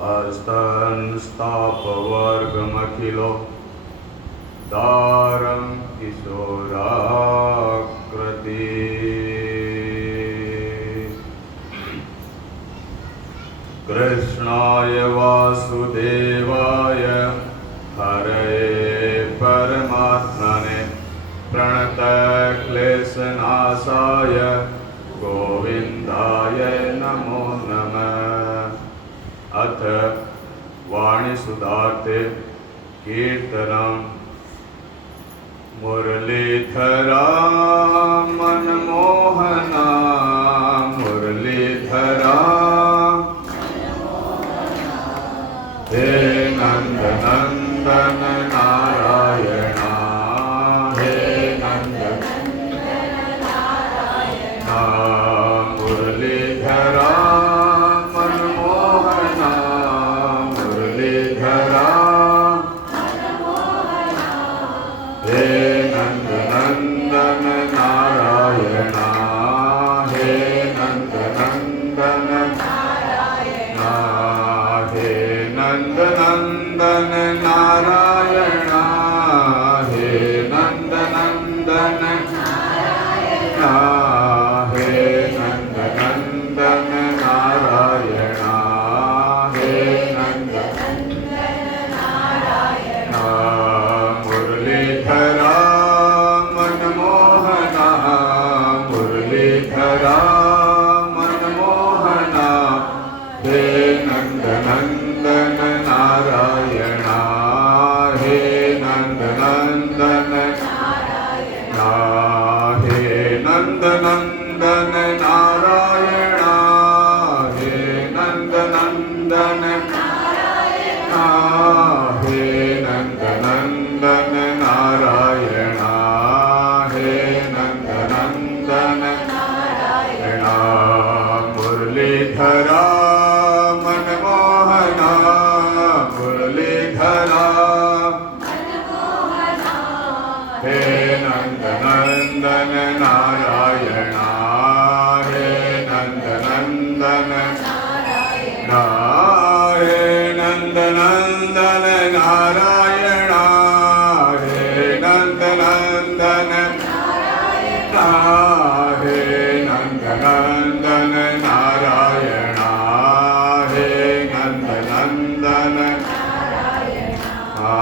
भारस्तन्स्तापवर्गमखिलो दारं किशोराकृति कृष्णाय वासुदेवाय हरये परमात्मने प्रणतक्लेशनाशाय गोविन्दाय नमो नमः। अथ वाणीसुधार्थे कीर्तनं मुरलीधरा मनमोहना मुरलीधरा हे नंदनंदन नारायणा हे नंदनंदन नारायणा मुरलीधरा मनमोहना मुरलीधरा हे नंदनंदन नारायणा हे नंदनंदन नारायणा हे नंदनंदन नारायणा हे नंदनंदन नारायणा हे नंदनंदन नारायणा हे नंदनंदन नारायणा मुरलीधरा मनमोहना मुरलीधरा मनमोहना हे नंदनंदन नारायणा हे नंदनंदन नारायणा हे नंदनंदन नारायणा हे नंदनंदन नारायणा हे नंदनंदन नारायणा हे नंदनंदन नारायणा मुरलीधरा मनमोहना मुरलीधरा हे नंदनंदन नारायणा हे नंदनंदन नारायणा हे नंदनंदन नारायणा हे नंदनंदन नारायणा हे नंदनंदन नारायणा हे नंदनंदन नारायणा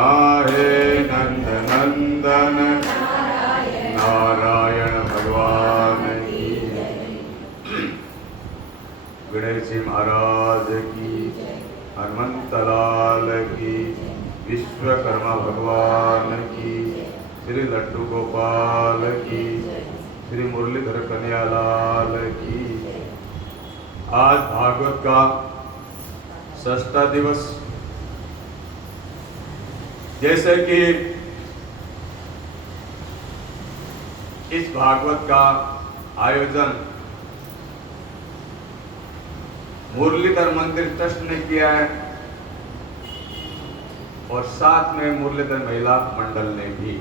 हे नंदनंदन नारायण भगवान की गणेश जी महाराज की हनुमंतलाल की विश्वकर्मा भगवान की श्री लड्डू गोपाल की श्री मुरलीधर कन्यालाल की। आज भागवत का 6वां दिवस। जैसे कि इस भागवत का आयोजन मुरलीधर मंदिर ट्रस्ट ने किया है और साथ में मुरलीधर महिला मंडल ने भी।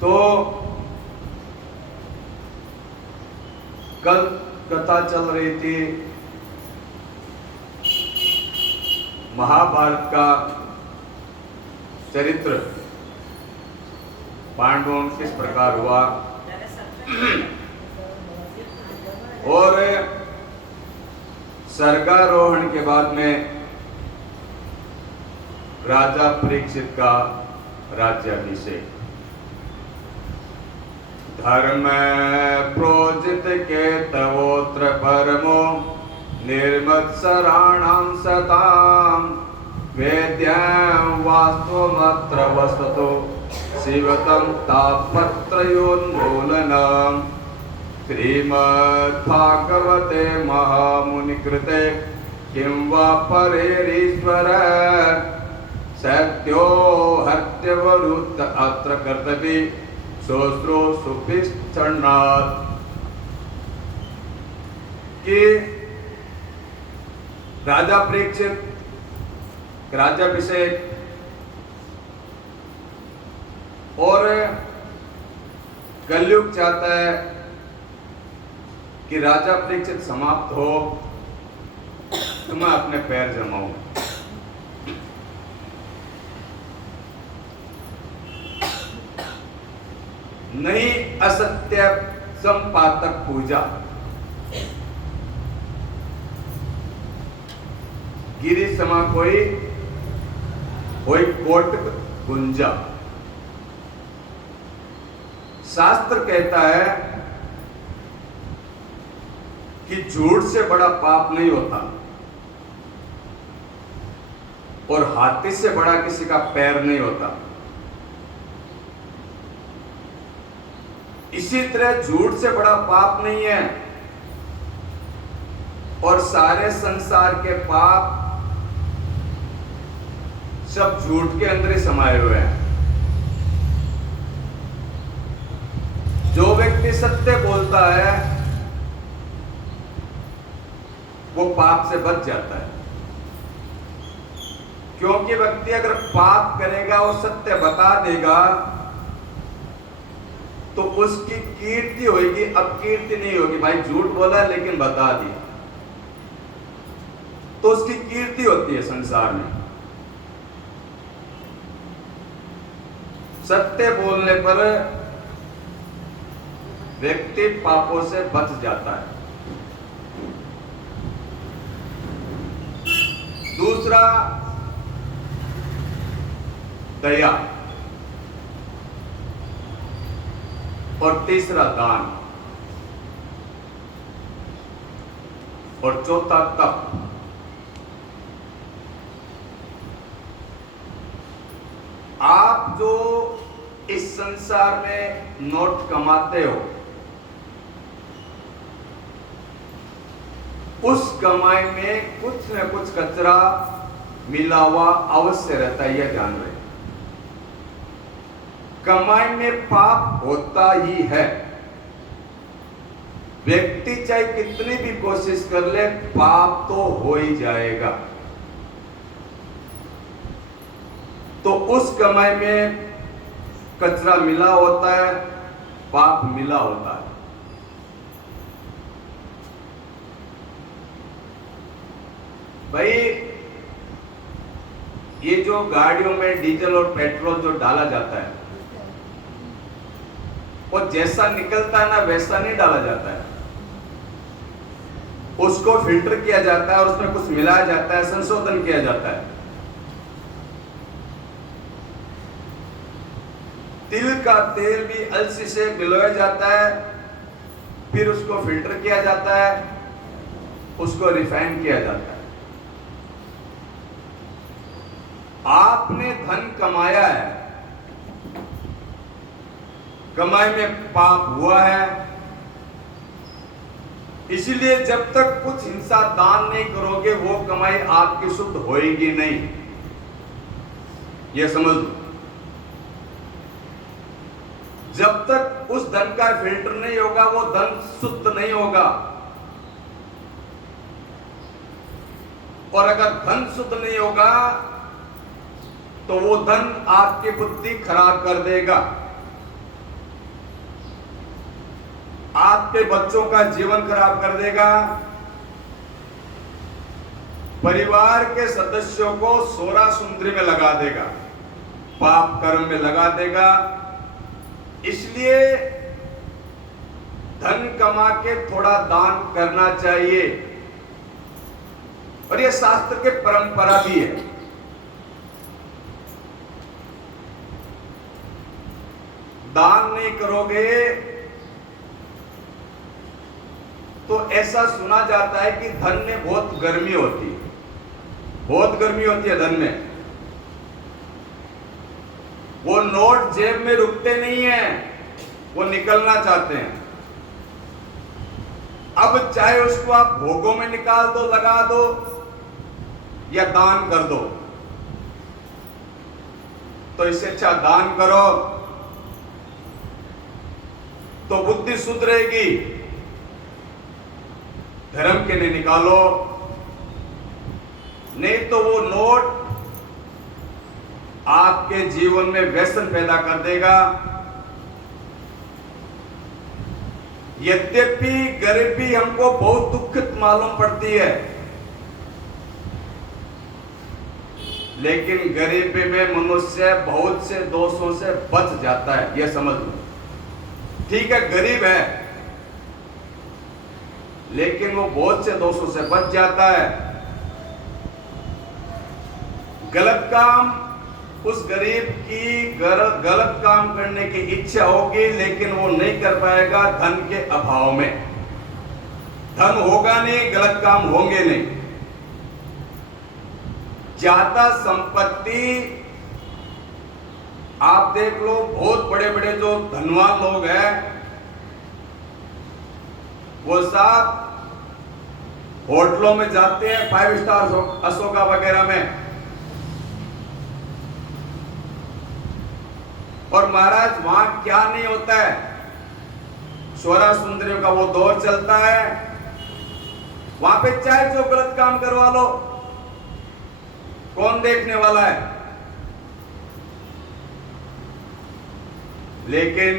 तो कल कथा चल रही थी महाभारत का चरित्र, पांडवों किस प्रकार हुआ और स्वर्गारोहण के बाद में राजा परीक्षित का राज्याभिषेक। धर्म प्रोजित के तवोत्र परमो निर्मत्सराणां सतां वेद्यां वास्तवमत्र वस्ततो शिवतं तापत्रयोन्मूलनम्। श्रीमद्भागवते महामुनिकृते किं वा परेरीश्वर सत्यो हत्यवरुद्ध अत्र कर्तव्ये शोस्त्रो सुपिष्ठनात्। कि राजा परीक्षित राज्याभिषेक और कलयुग चाहता है कि राजा परीक्षित समाप्त हो तो मैं अपने पैर जमाऊं। नहीं असत्य संपातक पूजा। गिरी समा कोई कोट गुंजा। शास्त्र कहता है कि झूठ से बड़ा पाप नहीं होता और हाथी से बड़ा किसी का पैर नहीं होता। इसी तरह झूठ से बड़ा पाप नहीं है और सारे संसार के पाप सब झूठ के अंदर ही समाये हुए हैं। जो व्यक्ति सत्य बोलता है वो पाप से बच जाता है, क्योंकि व्यक्ति अगर पाप करेगा और सत्य बता देगा तो उसकी कीर्ति होगी, अपकीर्ति नहीं होगी। भाई झूठ बोला लेकिन बता दी, तो उसकी कीर्ति होती है संसार में। सत्य बोलने पर व्यक्ति पापों से बच जाता है। दूसरा दया और तीसरा दान और चौथा तप। आप जो इस संसार में नोट कमाते हो उस कमाई में कुछ न कुछ कचरा मिला हुआ अवश्य रहता है, यह ध्यान रहे। कमाई में पाप होता ही है। व्यक्ति चाहे कितनी भी कोशिश कर ले, पाप तो हो ही जाएगा। तो उस कमाई में कचरा मिला होता है, पाप मिला होता है। भाई ये जो गाड़ियों में डीजल और पेट्रोल जो डाला जाता है वो जैसा निकलता है ना वैसा नहीं डाला जाता है। उसको फिल्टर किया जाता है और उसमें कुछ मिलाया जाता है, संशोधन किया जाता है। तिल का तेल भी अलसी से मिलाया जाता है, फिर उसको फिल्टर किया जाता है, उसको रिफाइन किया जाता है। आपने धन कमाया है, कमाई में पाप हुआ है, इसलिए जब तक कुछ हिंसा दान नहीं करोगे वो कमाई आपकी शुद्ध होएगी नहीं, यह समझ लो। जब तक उस धन का फिल्टर नहीं होगा वो धन शुद्ध नहीं होगा। और अगर धन शुद्ध नहीं होगा तो वो धन आपकी बुद्धि खराब कर देगा, आपके बच्चों का जीवन खराब कर देगा, परिवार के सदस्यों को सोरा सुंदरी में लगा देगा, पाप कर्म में लगा देगा। इसलिए धन कमा के थोड़ा दान करना चाहिए और यह शास्त्र के परंपरा भी है। दान नहीं करोगे तो ऐसा सुना जाता है कि धन में बहुत गर्मी होती है, बहुत गर्मी होती है धन में। वो नोट जेब में रुकते नहीं हैं, वो निकलना चाहते हैं। अब चाहे उसको आप भोगों में निकाल दो, लगा दो या दान कर दो, तो इससे अच्छा दान करो तो बुद्धि सुधरेगी। धर्म के लिए निकालो, नहीं तो वो नोट आपके जीवन में व्यसन पैदा कर देगा। यद्यपि गरीबी हमको बहुत दुखित मालूम पड़ती है, लेकिन गरीबी में मनुष्य बहुत से दोषों से बच जाता है, यह समझ लो। ठीक है, गरीब है, लेकिन वो बहुत से दोषों से बच जाता है। गलत काम, उस गरीब की गलत काम करने की इच्छा होगी, लेकिन वो नहीं कर पाएगा धन के अभाव में। धन होगा नहीं, गलत काम होंगे नहीं। ज्यादा संपत्ति, आप देख लो, बहुत बड़े बड़े जो धनवान लोग हैं, वो सब होटलों में जाते हैं, 5 स्टार अशोका वगैरह में, और महाराज वहां क्या नहीं होता है, स्वरा सुंदरियों का वो दौर चलता है। वहां पे चाहे जो गलत काम करवा लो, कौन देखने वाला है? लेकिन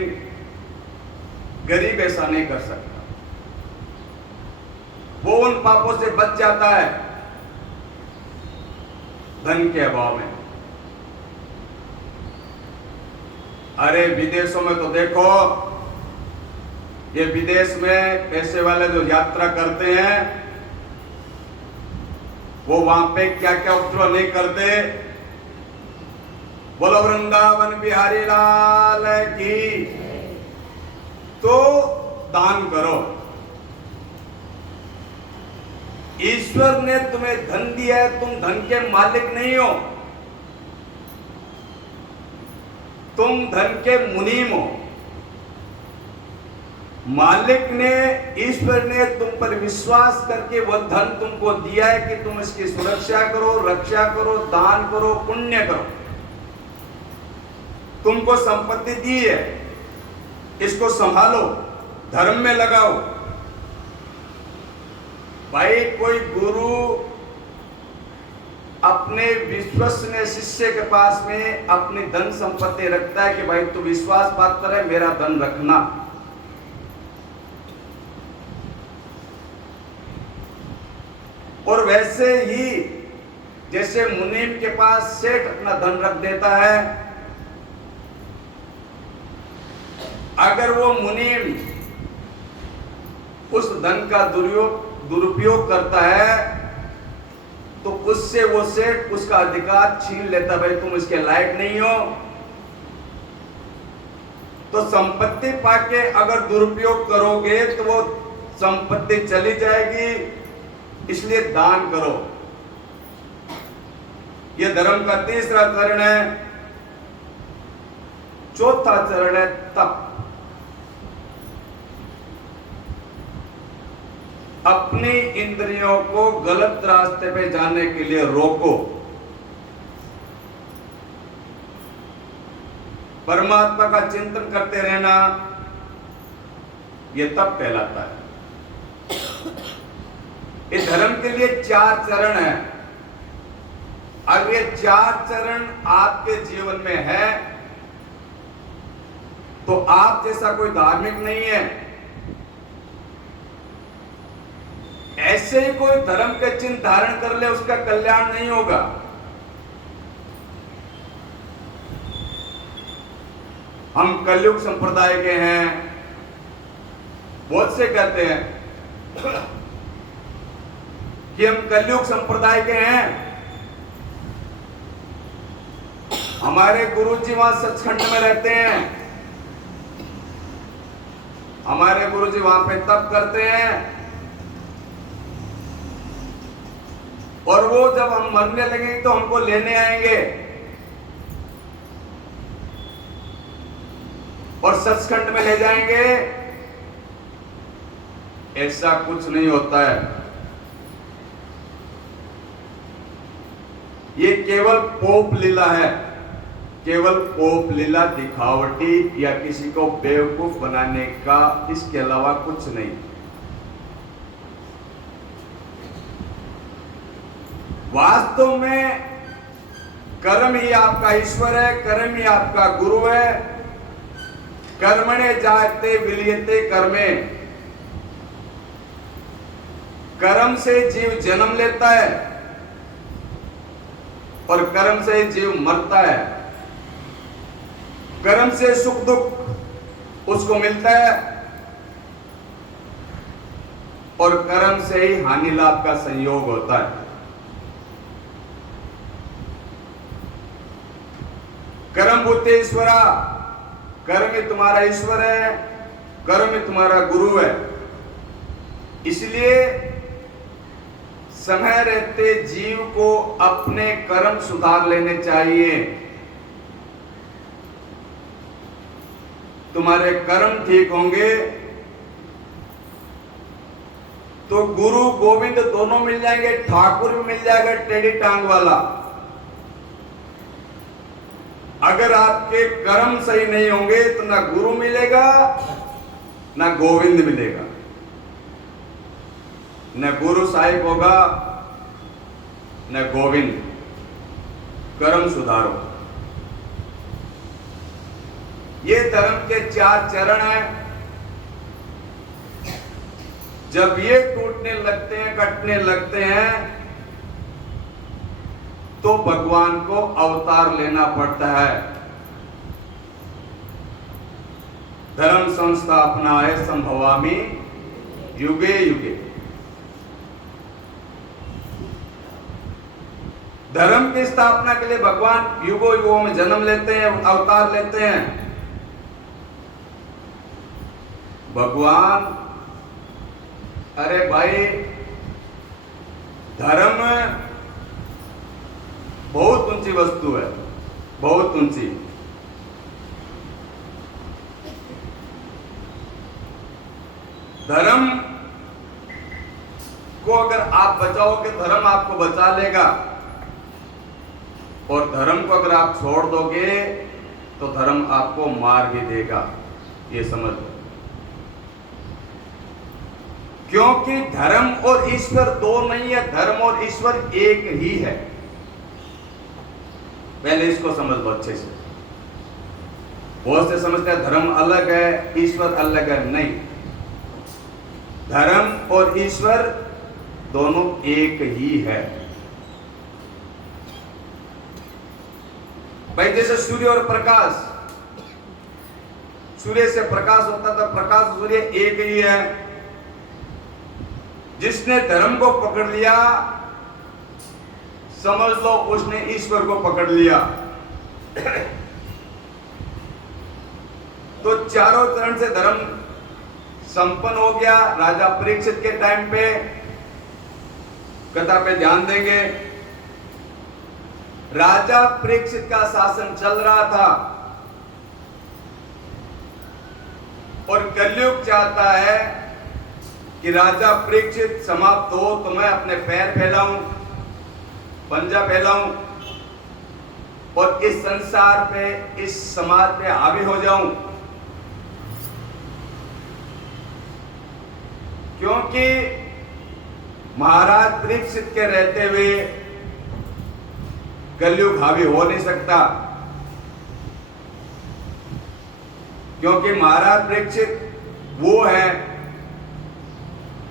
गरीब ऐसा नहीं कर सकता, वो उन पापों से बच जाता है धन के अभाव में। अरे विदेशों में तो देखो, ये विदेश में पैसे वाले जो यात्रा करते हैं, वो वहां पे क्या क्या उपद्रव नहीं करते। बोलो वृंदावन बिहारी लाल की। तो दान करो। ईश्वर ने तुम्हें धन दिया है, तुम धन के मालिक नहीं हो, तुम धन के मुनीम हो। मालिक ने, ईश्वर ने तुम पर विश्वास करके वह धन तुमको दिया है कि तुम इसकी सुरक्षा करो, रक्षा करो, दान करो, पुण्य करो। तुमको संपत्ति दी है, इसको संभालो, धर्म में लगाओ। भाई कोई गुरु अपने विश्वसनीय शिष्य के पास में अपनी धन संपत्ति रखता है कि भाई तू विश्वास पात्र है, मेरा धन रखना। और वैसे ही जैसे मुनीम के पास सेठ अपना धन रख देता है, अगर वो मुनीम उस धन का दुरुपयोग करता है, तो उससे वो सेठ उसका अधिकार छीन लेता, भाई तुम इसके लायक नहीं हो। तो संपत्ति पाके अगर दुरुपयोग करोगे तो वो संपत्ति चली जाएगी, इसलिए दान करो। यह धर्म का तीसरा चरण है। चौथा चरण है तप। अपनी इंद्रियों को गलत रास्ते पे जाने के लिए रोको। परमात्मा का चिंतन करते रहना, यह तप कहलाता है। इस धर्म के लिए 4 चरण हैं। अगर ये 4 चरण आपके जीवन में है, तो आप जैसा कोई धार्मिक नहीं है। ऐसे ही कोई धर्म के चिन्ह धारण कर ले, उसका कल्याण नहीं होगा। हम कलयुग संप्रदाय के हैं, बहुत से कहते हैं कि हम कलयुग संप्रदाय के हैं। हमारे गुरुजी वहां सचखंड में रहते हैं, हमारे गुरुजी वहां पे तप करते हैं, और वो जब हम मरने लगेंगे तो हमको लेने आएंगे और सचखंड में ले जाएंगे। ऐसा कुछ नहीं होता है। ये केवल पोप लीला है, केवल पोप लीला, दिखावटी या किसी को बेवकूफ बनाने का, इसके अलावा कुछ नहीं। वास्तव में कर्म ही आपका ईश्वर है, कर्म ही आपका गुरु है। कर्मणे जायते विलियते कर्मे। कर्म से जीव जन्म लेता है, और कर्म से ही जीव मरता है। कर्म से सुख दुख उसको मिलता है और कर्म से ही हानि लाभ का संयोग होता है। कर्म बुद्धि ईश्वरा, कर्म ही तुम्हारा ईश्वर है, कर्म ही तुम्हारा गुरु है। इसलिए समय रहते जीव को अपने कर्म सुधार लेने चाहिए। तुम्हारे कर्म ठीक होंगे तो गुरु गोविंद दोनों मिल जाएंगे, ठाकुर भी मिल जाएगा टेढ़ी टांग वाला। अगर आपके कर्म सही नहीं होंगे तो ना गुरु मिलेगा ना गोविंद मिलेगा, न गुरु साहिब होगा न गोविंद। कर्म सुधारो। ये धर्म के 4 चरण हैं। जब ये टूटने लगते हैं, कटने लगते हैं, तो भगवान को अवतार लेना पड़ता है। धर्म संस्थापनाय संभवामि युगे युगे। धर्म की स्थापना के लिए भगवान युगों युगों में जन्म लेते हैं, अवतार लेते हैं। भगवान, अरे भाई, धर्म बहुत ऊंची वस्तु है, बहुत ऊंची। धर्म को अगर आप बचाओगे, धर्म आपको बचा लेगा, और धर्म को अगर आप छोड़ दोगे तो धर्म आपको मार भी देगा। ये समझ लो। क्योंकि धर्म और ईश्वर दो नहीं है, धर्म और ईश्वर एक ही है। पहले इसको समझ लो अच्छे से। बहुत से समझते हैं धर्म अलग है, ईश्वर अलग है। नहीं, धर्म और ईश्वर दोनों एक ही है। भाई, जैसे सूर्य और प्रकाश, सूर्य से प्रकाश होता था, प्रकाश सूर्य एक ही है। जिसने धर्म को पकड़ लिया, समझ लो उसने ईश्वर को पकड़ लिया। तो चारों चरण से धर्म संपन्न हो गया। राजा परीक्षित के टाइम पे, कथा पे ध्यान देंगे, राजा परीक्षित का शासन चल रहा था और कलयुग चाहता है कि राजा परीक्षित समाप्त हो तो मैं अपने पैर फैलाऊं, पंजा फैलाऊं और इस संसार पे, इस समाज पे हावी हो जाऊं। क्योंकि महाराज परीक्षित के रहते हुए कलयुग हावी हो नहीं सकता। क्योंकि महाराज परीक्षित वो है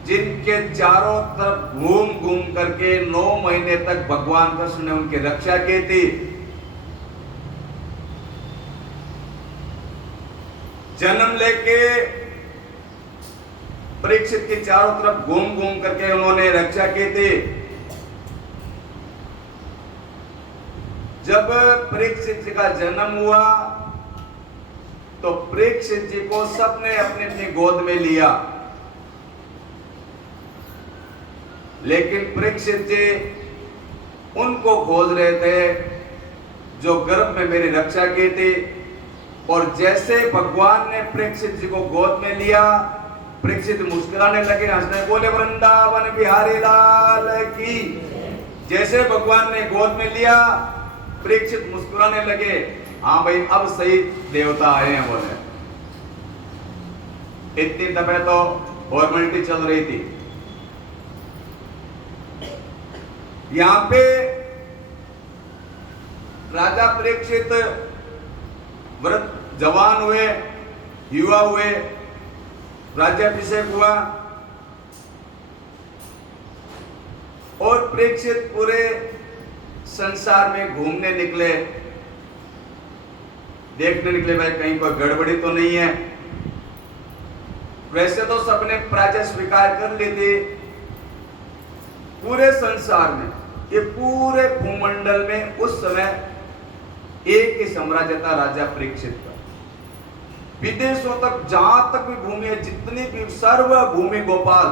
जिनके चारों तरफ घूम घूम करके 9 महीने तक भगवान कृष्ण ने उनकी रक्षा की थी। जन्म लेके परीक्षित की चारों तरफ घूम घूम करके उन्होंने रक्षा की थी। जब परीक्षित जी का जन्म हुआ तो परीक्षित जी को सबने अपनी अपनी गोद में लिया, लेकिन परीक्षित जी उनको खोज रहे थे जो गर्भ में मेरी रक्षा की थी। और जैसे भगवान ने परीक्षित जी को गोद में लिया, परीक्षित मुस्कुराने लगे, हंसने, बोले वृंदावन बिहारी लाल की। जैसे भगवान ने गोद में लिया, परीक्षित मुस्कुराने लगे, हाँ भाई अब सही देवता आए हैं। बोले इतनी दफे तो फॉर्मेलिटी चल रही थी। यहां पे राजा परीक्षित व्रत जवान हुए, युवा हुए, राज्याभिषेक हुआ और परीक्षित पूरे संसार में घूमने निकले, देखने निकले भाई कहीं कोई गड़बड़ी तो नहीं है। वैसे तो सबने पराजय स्वीकार कर ली थी पूरे संसार में, ये पूरे भूमंडल में उस समय एक ही साम्राज्य था, राजा परीक्षित का। विदेशों तक जहां तक भी भूमि है, जितनी भी सर्व भूमि गोपाल,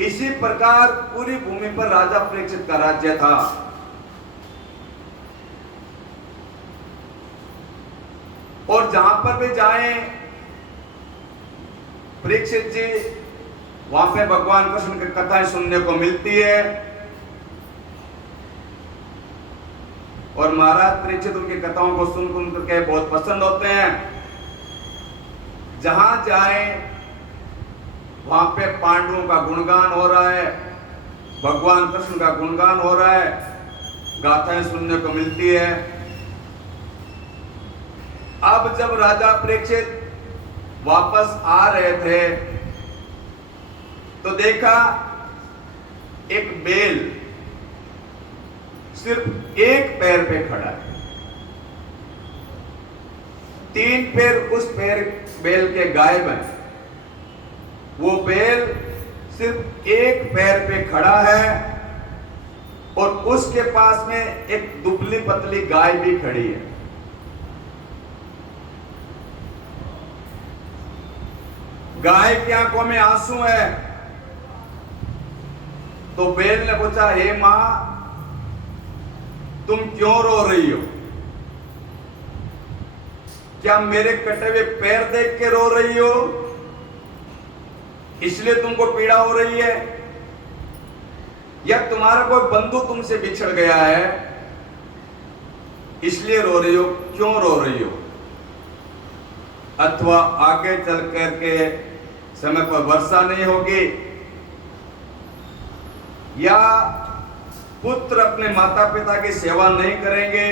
इसी प्रकार पूरी भूमि पर राजा परीक्षित का राज्य था। और जहां पर भी जाएं परीक्षित जी, वहां पे भगवान कृष्ण की कथाएं सुनने को मिलती है। और महाराज परीक्षित उनकी कथाओं को सुन करके बहुत पसंद होते हैं। जहां जाएं वहां पे पांडवों का गुणगान हो रहा है, भगवान कृष्ण का गुणगान हो रहा है, गाथाएं सुनने को मिलती है। अब जब राजा परीक्षित वापस आ रहे थे तो देखा एक बेल सिर्फ एक पैर पे खड़ा है, 3 पैर उस पैर बेल के गायब हैं। वो बेल सिर्फ एक पैर पे खड़ा है और उसके पास में एक दुबली पतली गाय भी खड़ी है। गाय की आंखों में आंसू है। तो बेल ने पूछा, हे मां, तुम क्यों रो रही हो? क्या मेरे कटे हुए पैर देख के रो रही हो, इसलिए तुमको पीड़ा हो रही है? या तुम्हारा कोई बंधु तुमसे बिछड़ गया है इसलिए रो रही हो? क्यों रो रही हो? अथवा आगे चल करके समय पर वर्षा नहीं होगी, या पुत्र अपने माता पिता की सेवा नहीं करेंगे,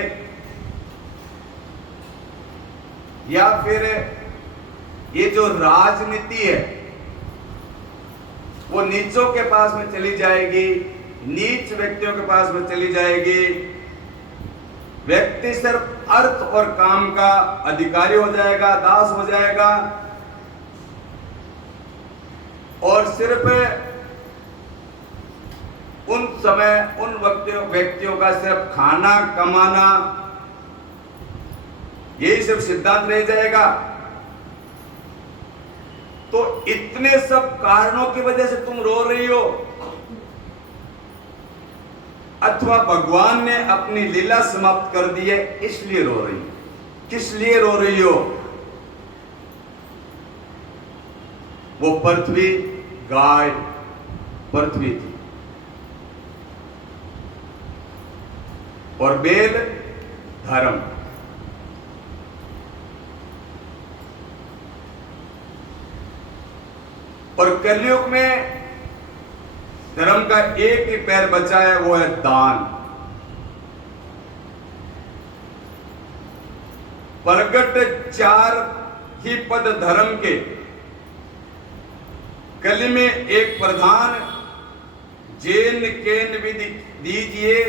या फिर ये जो राजनीति है वो नीचों के पास में चली जाएगी, नीच व्यक्तियों के पास में चली जाएगी। व्यक्ति सिर्फ अर्थ और काम का अधिकारी हो जाएगा, दास हो जाएगा, और सिर्फ उन समय उन व्यक्तियों का सिर्फ खाना कमाना, यही सिर्फ सिद्धांत रह जाएगा। तो इतने सब कारणों की वजह से तुम रो रही हो, अथवा भगवान ने अपनी लीला समाप्त कर दी है इसलिए रो रही हो? किस लिए रो रही हो? वो पृथ्वी, गाय पृथ्वी थी और बेल धर्म। और कलयुग में धर्म का एक ही पैर बचा है, वो है दान। प्रगट 4 ही पद धर्म के, कलि में एक प्रधान, जेन केन विधि दीजिए,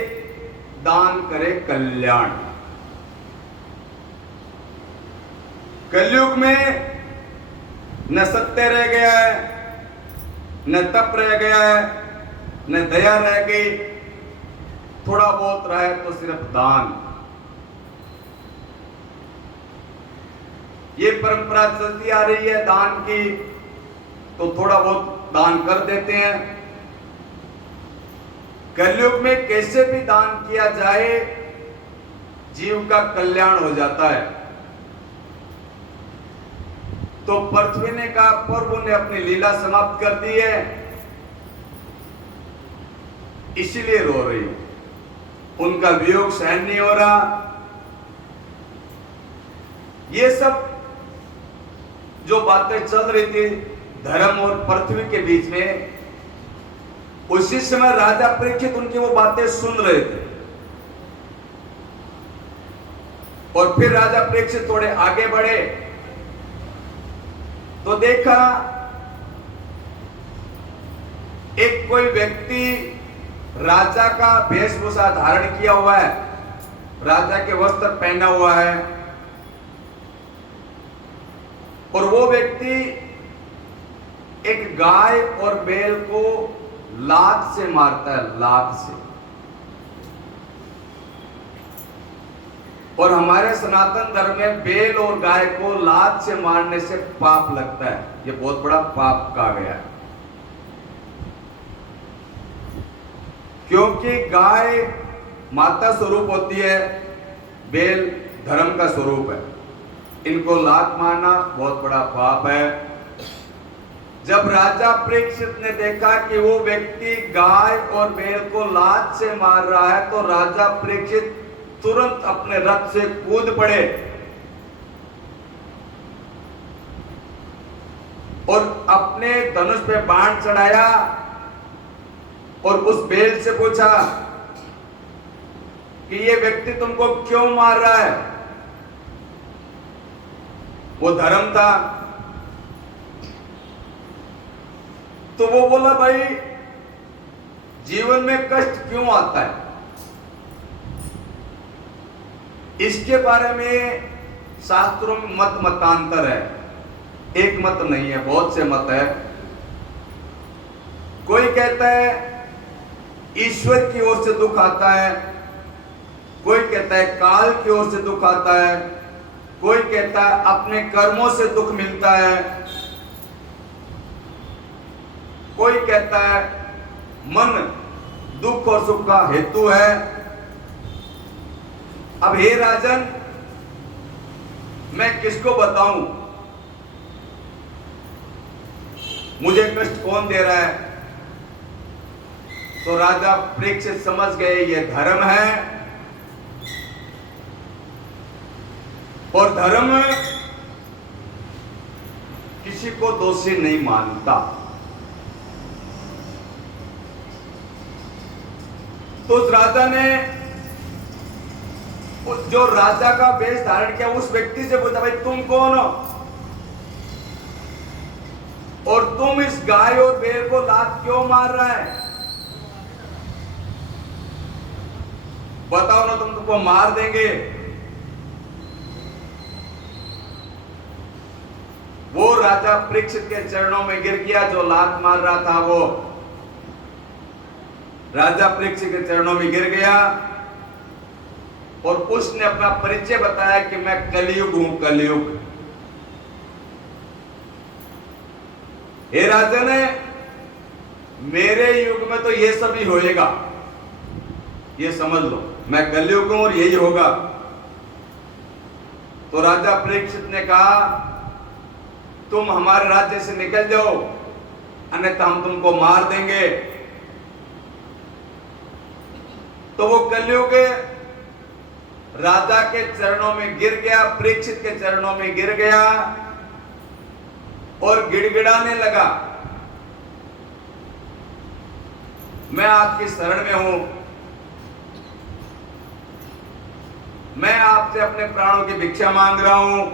दान करे कल्याण। कलयुग में न सत्य रह गया है, न तप रह गया है, न दया रह गई, थोड़ा बहुत रहा है तो सिर्फ दान। ये परंपरा चलती आ रही है दान की, तो थोड़ा बहुत दान कर देते हैं। कलयुग में कैसे भी दान किया जाए जीव का कल्याण हो जाता है। तो पृथ्वी ने कहा, प्रभु ने अपनी लीला समाप्त कर दी है इसीलिए रो रही हूं, उनका वियोग सहन नहीं हो रहा। ये सब जो बातें चल रही थी धर्म और पृथ्वी के बीच में, उसी समय राजा परीक्षित उनकी वो बातें सुन रहे थे। और फिर राजा परीक्षित थोड़े आगे बढ़े तो देखा एक कोई व्यक्ति राजा का वेशभूषा धारण किया हुआ है, राजा के वस्त्र पहना हुआ है, और वो व्यक्ति एक गाय और बैल को लात से मारता है, लात से। और हमारे सनातन धर्म में बैल और गाय को लात से मारने से पाप लगता है, ये बहुत बड़ा पाप कहा गया है। क्योंकि गाय माता स्वरूप होती है, बैल धर्म का स्वरूप है, इनको लात मारना बहुत बड़ा पाप है। जब राजा परीक्षित ने देखा कि वो व्यक्ति गाय और बैल को लात से मार रहा है, तो राजा परीक्षित तुरंत अपने रथ से कूद पड़े और अपने धनुष पे बाण चढ़ाया और उस बैल से पूछा कि ये व्यक्ति तुमको क्यों मार रहा है। वो धर्म था, तो वो बोला, भाई जीवन में कष्ट क्यों आता है, इसके बारे में शास्त्रों में मतांतर है, एक मत नहीं है, बहुत से मत है। कोई कहता है ईश्वर की ओर से दुख आता है, कोई कहता है काल की ओर से दुख आता है, कोई कहता है अपने कर्मों से दुख मिलता है, कोई कहता है मन दुख और सुख का हेतु है। अब हे राजन, मैं किसको बताऊं मुझे कष्ट कौन दे रहा है। तो राजा परीक्षित समझ गए ये धर्म है, और धर्म किसी को दोषी नहीं मानता। तो उस राजा ने जो राजा का वेश धारण किया उस व्यक्ति से पूछा, भाई तुम कौन हो और तुम इस गाय और बैल को लात क्यों मार रहा है, बताओ ना, तुमको मार देंगे। वो राजा परीक्षित के चरणों में गिर गया, जो लात मार रहा था वो राजा परीक्षित के चरणों में गिर गया और उसने अपना परिचय बताया कि मैं कलयुग हूं, कलयुग। हे राजन, मेरे युग में तो ये सब ही होएगा, ये समझ लो, मैं कलयुग हूं और यही होगा। तो राजा परीक्षित ने कहा, तुम हमारे राज्य से निकल जाओ, अन्यथा हम तुमको मार देंगे। तो वो कलयुग राजा के चरणों में गिर गया, परीक्षित के चरणों में गिर गया और गिड़गिड़ाने लगा, मैं आपकी शरण में हूं, मैं आपसे अपने प्राणों की भिक्षा मांग रहा हूं।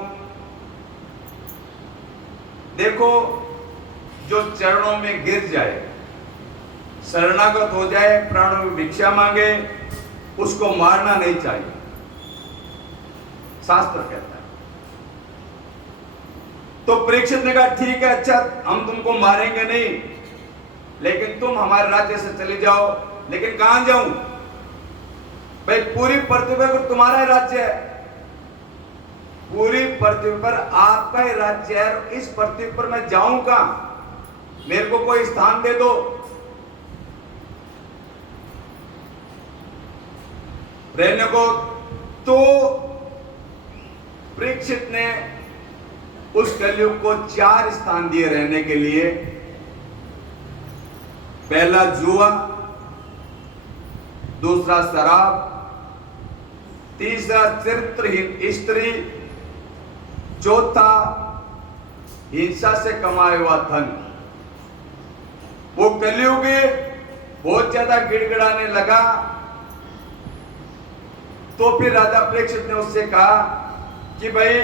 देखो, जो चरणों में गिर जाए, शरणागत हो जाए, प्राणों की भिक्षा मांगे, उसको मारना नहीं चाहिए, शास्त्र कहता है। तो परीक्षित ने कहा, ठीक है, अच्छा, हम तुमको मारेंगे नहीं, लेकिन तुम हमारे राज्य से चले जाओ। लेकिन कहां जाऊं भाई, पूरी पृथ्वी पर तुम्हारा ही राज्य है, पूरी पृथ्वी पर आपका ही राज्य है, इस पृथ्वी पर मैं जाऊं कहां, मेरे को कोई स्थान दे दो। रहने को। तो परीक्षित ने उस कलयुग को 4 स्थान दिए रहने के लिए। पहला जुआ, दूसरा शराब, तीसरा चरित्रहीन स्त्री, चौथा हिंसा से कमाया हुआ धन। वो कलयुग बहुत ज्यादा गिड़गिड़ाने लगा, तो फिर राजा परीक्षित ने उससे कहा कि भाई,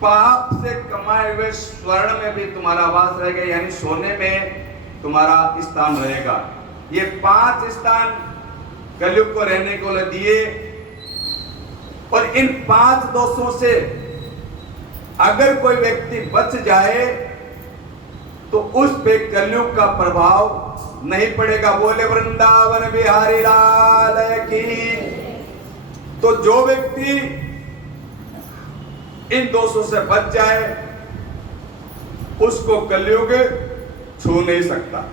पाप से कमाए हुए स्वर्ण में भी तुम्हारा वास रहेगा, यानी सोने में तुम्हारा स्थान रहेगा। ये 5 स्थान कलयुग को रहने को दिए, और इन 5 दोषों से अगर कोई व्यक्ति बच जाए तो उस पे कलयुग का प्रभाव नहीं पड़ेगा। बोले वृंदावन बिहारी लाल की। तो जो व्यक्ति इन दोषों से बच जाए उसको कलयुग छू नहीं सकता।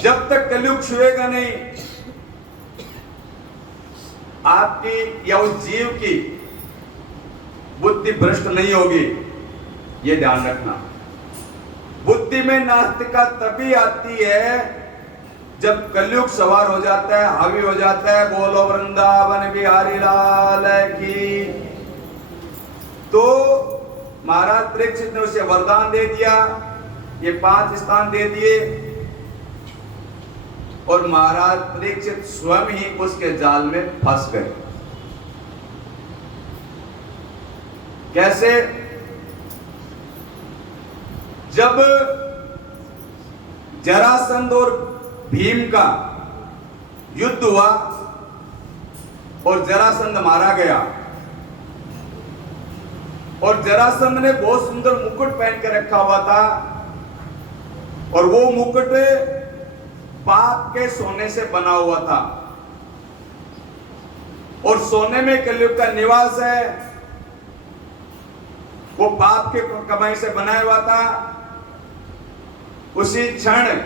जब तक कलयुग छुएगा नहीं, आपकी या उस जीव की बुद्धि भ्रष्ट नहीं होगी। ये ध्यान रखना। बुद्धि में नास्तिकता तभी आती है जब कलयुग सवार हो जाता है, हावी हो जाता है। बोलो वृंदावन बिहारी लाल की। तो महाराज परीक्षित ने उसे वरदान दे दिया, ये 5 स्थान दे दिए, और महाराज परीक्षित स्वयं ही उसके जाल में फंस गए। कैसे? जब जरासंध और भीम का युद्ध हुआ और जरासंध मारा गया, और जरासंध ने बहुत सुंदर मुकुट पहन के रखा हुआ था, और वो मुकुट पाप के सोने से बना हुआ था, और सोने में कलयुग का निवास है। वो पाप के कमाई से बनाया हुआ था। उसी क्षण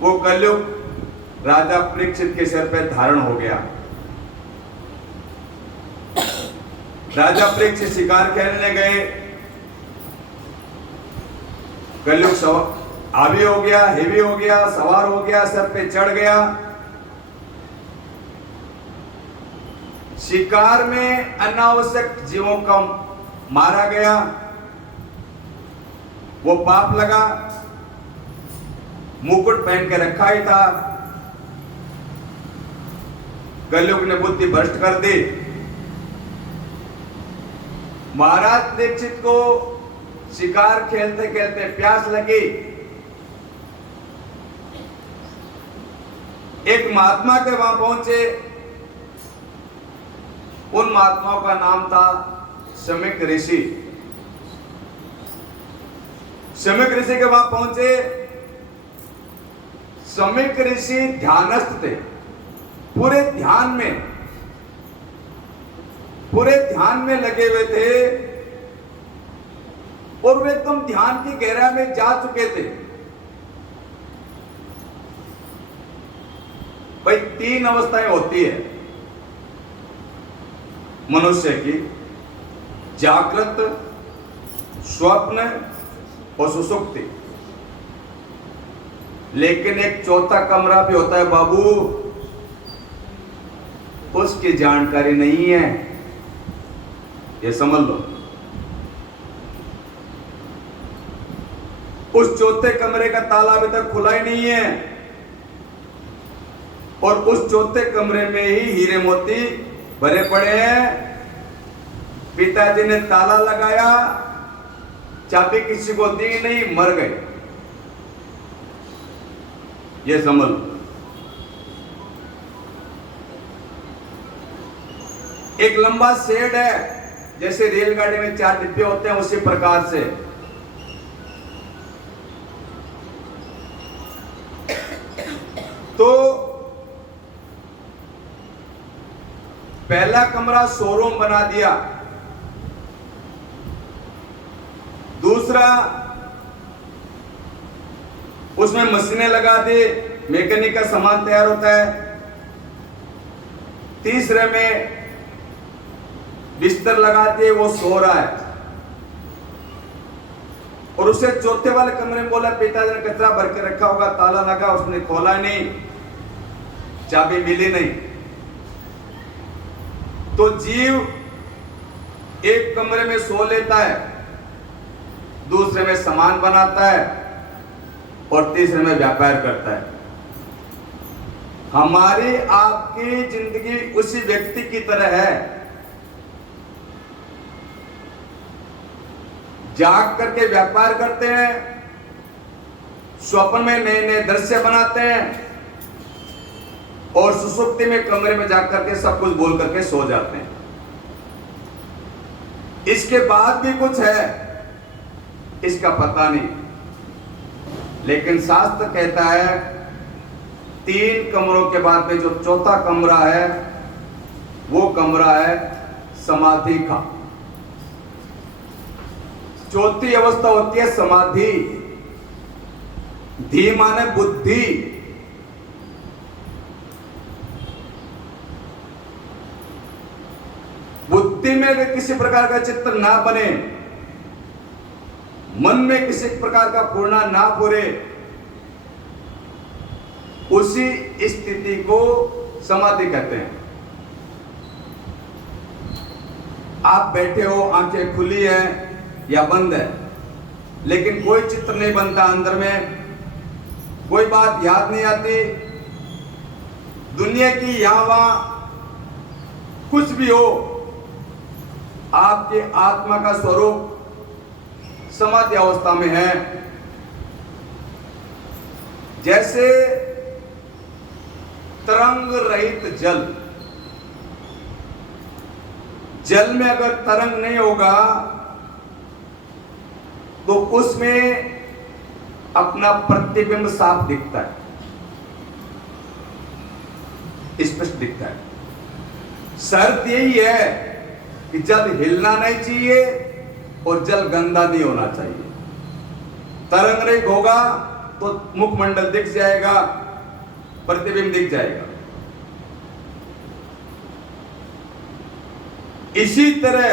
वो कलयुग राजा परीक्षित के सिर पे धारण हो गया। राजा परीक्षित शिकार खेलने गए, कलयुग हावी हो गया, हेवी हो गया, सवार हो गया, सर पे चढ़ गया। शिकार में अनावश्यक जीवों का मारा गया, वो पाप लगा। मुकुट पहन के रखा ही था, कलयुग ने बुद्धि भ्रष्ट कर दी। महाराज परीक्षित को शिकार खेलते खेलते प्यास लगी। एक महात्मा के वहां पहुंचे। उन महात्माओं का नाम था शमीक ऋषि। शमीक ऋषि के वहां पहुंचे। शमीक ऋषि ध्यानस्थ थे, पूरे ध्यान में लगे हुए थे, और वे एकदम ध्यान की गहराई में जा चुके थे। भाई 3 अवस्थाएं होती है मनुष्य की, जागृत, स्वप्न और सुषुप्ति। लेकिन एक चौथा कमरा भी होता है बाबू, उसकी जानकारी नहीं है, ये समझ लो। उस चौथे कमरे का ताला अभी तक खुला ही नहीं है, और उस चौथे कमरे में ही हीरे मोती भरे पड़े हैं। पिताजी ने ताला लगाया, चाबी किसी को दी नहीं, मर गए। ये समझ लो। एक लंबा शेड है, जैसे रेलगाड़ी में 4 डिब्बे होते हैं, उसी प्रकार से तो पहला कमरा शोरूम बना दिया। दूसरा, उसमें मशीनें लगा दी, मैकेनिक का सामान तैयार होता है। तीसरे में बिस्तर लगा दिए, वो सो रहा है। और उसे चौथे वाले कमरे में बोला, पिताजी ने कचरा भर के रखा होगा, ताला लगा, उसने खोला नहीं, चाबी मिली नहीं। तो जीव एक कमरे में सो लेता है, दूसरे में सामान बनाता है, और तीसरे में व्यापार करता है। हमारी आपकी जिंदगी उसी व्यक्ति की तरह है जाग करके व्यापार करते हैं, स्वप्न में नए नए दृश्य बनाते हैं और सुसुप्ति में कमरे में जाग करके सब कुछ बोल करके सो जाते हैं। इसके बाद भी कुछ है, इसका पता नहीं। लेकिन शास्त्र कहता है 3 कमरों के बाद में जो चौथा कमरा है वो कमरा है समाधि का। चौथी अवस्था होती है समाधि। धी माने बुद्धि। बुद्धि में अगर किसी प्रकार का चित्र ना बने, मन में किसी प्रकार का पूर्णा ना पूरे, उसी स्थिति को समाधि कहते हैं। आप बैठे हो, आंखें खुली है या बंद है, लेकिन कोई चित्र नहीं बनता अंदर में, कोई बात याद नहीं आती, दुनिया की यहां वहां कुछ भी हो, आपके आत्मा का स्वरूप समाधि अवस्था में है। जैसे तरंग रहित जल, जल में अगर तरंग नहीं होगा तो उसमें अपना प्रतिबिंब साफ दिखता है, स्पष्ट दिखता है। शर्त यही है कि जल हिलना नहीं चाहिए और जल गंदा नहीं होना चाहिए। तरंग रहित होगा तो मुखमंडल दिख जाएगा, प्रतिबिंब दिख जाएगा। इसी तरह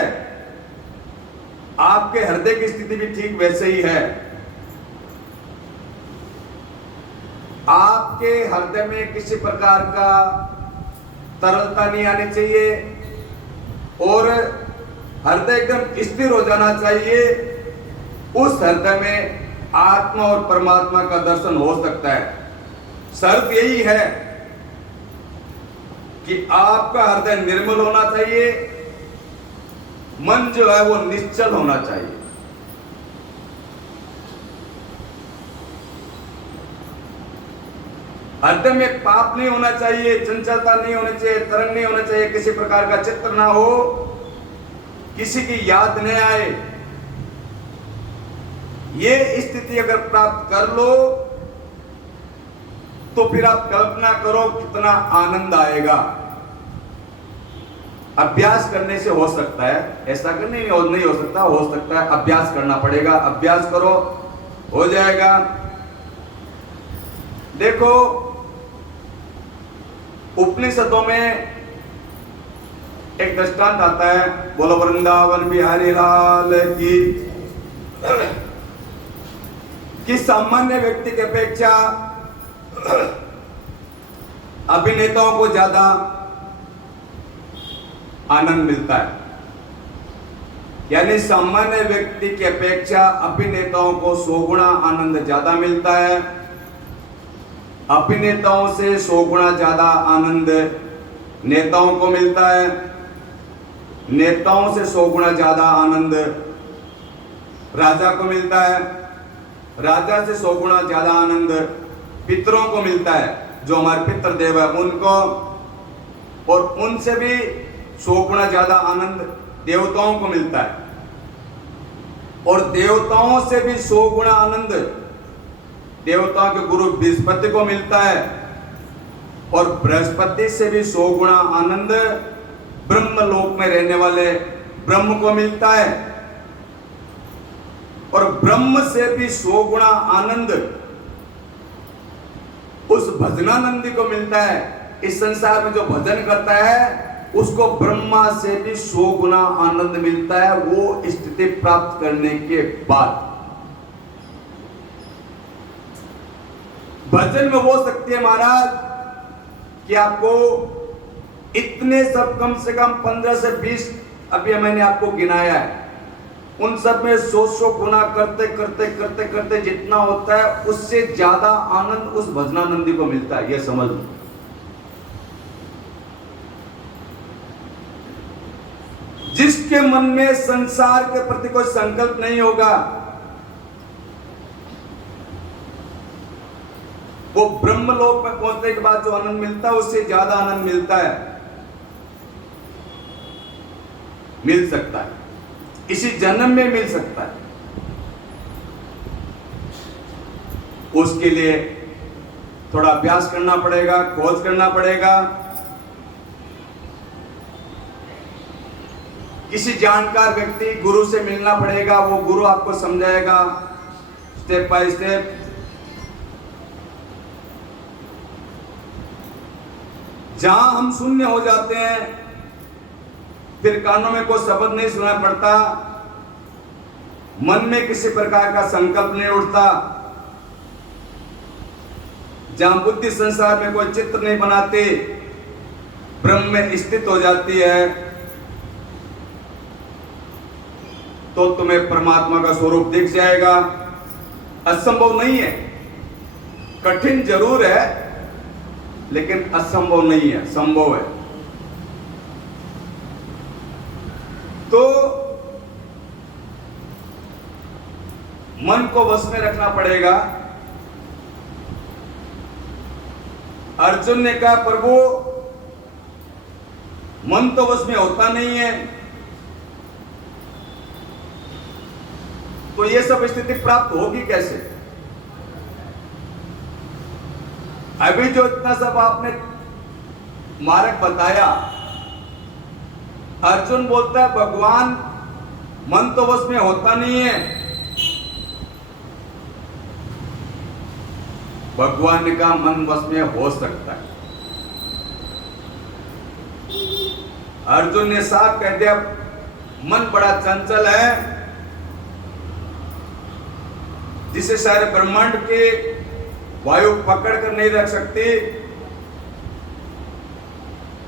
आपके हृदय की स्थिति भी ठीक वैसे ही है। आपके हृदय में किसी प्रकार का तरलता नहीं आनी चाहिए और हृदय एकदम स्थिर हो जाना चाहिए। उस हृदय में आत्मा और परमात्मा का दर्शन हो सकता है। शर्त यही है कि आपका हृदय निर्मल होना चाहिए, मन जो है वो निश्चल होना चाहिए। हृदय में पाप नहीं होना चाहिए, चंचलता नहीं होनी चाहिए, तरंग नहीं होना चाहिए, किसी प्रकार का चित्र ना हो, किसी की याद नहीं आए। ये स्थिति अगर प्राप्त कर लो तो फिर आप कल्पना करो कितना आनंद आएगा। अभ्यास करने से हो सकता है, ऐसा करने नहीं हो सकता, हो सकता है, अभ्यास करना पड़ेगा। अभ्यास करो, हो जाएगा। देखो उपनिषदों में एक दृष्टांत आता है, बोलो वृंदावन बिहारी लाल की, कि सामान्य व्यक्ति की अपेक्षा अभिनेताओं को ज्यादा आनंद मिलता है। यानी सामान्य व्यक्ति की अपेक्षा अभिनेताओं को 100 गुना आनंद ज्यादा मिलता है। अभिनेताओं से 100 गुना ज्यादा आनंद नेताओं को मिलता है। नेताओं से 100 गुना ज्यादा आनंद राजा को मिलता है। राजा से 100 गुना ज्यादा आनंद पितरों को मिलता है, जो हमारे पितृ देव है उनको, और उनसे भी 100 गुना ज्यादा आनंद देवताओं को मिलता है। और देवताओं से भी 100 गुना आनंद देवताओं के गुरु बृहस्पति को मिलता है। और बृहस्पति से भी 100 गुना आनंद ब्रह्मलोक में रहने वाले ब्रह्म को मिलता है। और ब्रह्म से भी 100 गुना आनंद उस भजनानंदी को मिलता है। इस संसार में जो भजन करता है उसको ब्रह्मा से भी 100 गुना आनंद मिलता है, वो स्थिति प्राप्त करने के बाद। भजन में वो शक्ति है महाराज कि आपको इतने सब कम से कम 15 से 20 अभी मैंने आपको गिनाया है, उन सब में 100 गुना करते करते करते करते जितना होता है उससे ज्यादा आनंद उस भजनानंदी को मिलता है। यह समझ लो। जिसके जिसके मन में संसार के प्रति कोई संकल्प नहीं होगा, वो ब्रह्मलोक में पहुंचने के बाद जो आनंद मिलता है उससे ज्यादा आनंद मिलता है, मिल सकता है, इसी जन्म में मिल सकता है। उसके लिए थोड़ा अभ्यास करना पड़ेगा, खोज करना पड़ेगा, किसी जानकार व्यक्ति गुरु से मिलना पड़ेगा, वो गुरु आपको समझाएगा स्टेप बाय स्टेप। जहां हम शून्य हो जाते हैं, फिर कानों में कोई शब्द नहीं सुनाई पड़ता, मन में किसी प्रकार का संकल्प नहीं उठता, जहां बुद्धि संसार में कोई चित्र नहीं बनाती, ब्रह्म में स्थित हो जाती है, तो तुम्हें परमात्मा का स्वरूप दिख जाएगा। असंभव नहीं है, कठिन जरूर है, लेकिन असंभव नहीं है, संभव है। तो मन को वश में रखना पड़ेगा। अर्जुन ने कहा, प्रभु मन तो वश में होता नहीं है, तो ये सब स्थिति प्राप्त होगी कैसे? अभी जो इतना सब आपने मार्ग बताया, अर्जुन बोलता है भगवान मन तो वश में होता नहीं है। भगवान ने कहा मन वश में हो सकता है। अर्जुन ने साफ कह दिया, मन बड़ा चंचल है, जिसे सारे ब्रह्मांड के वायु पकड़ कर नहीं रख सकती।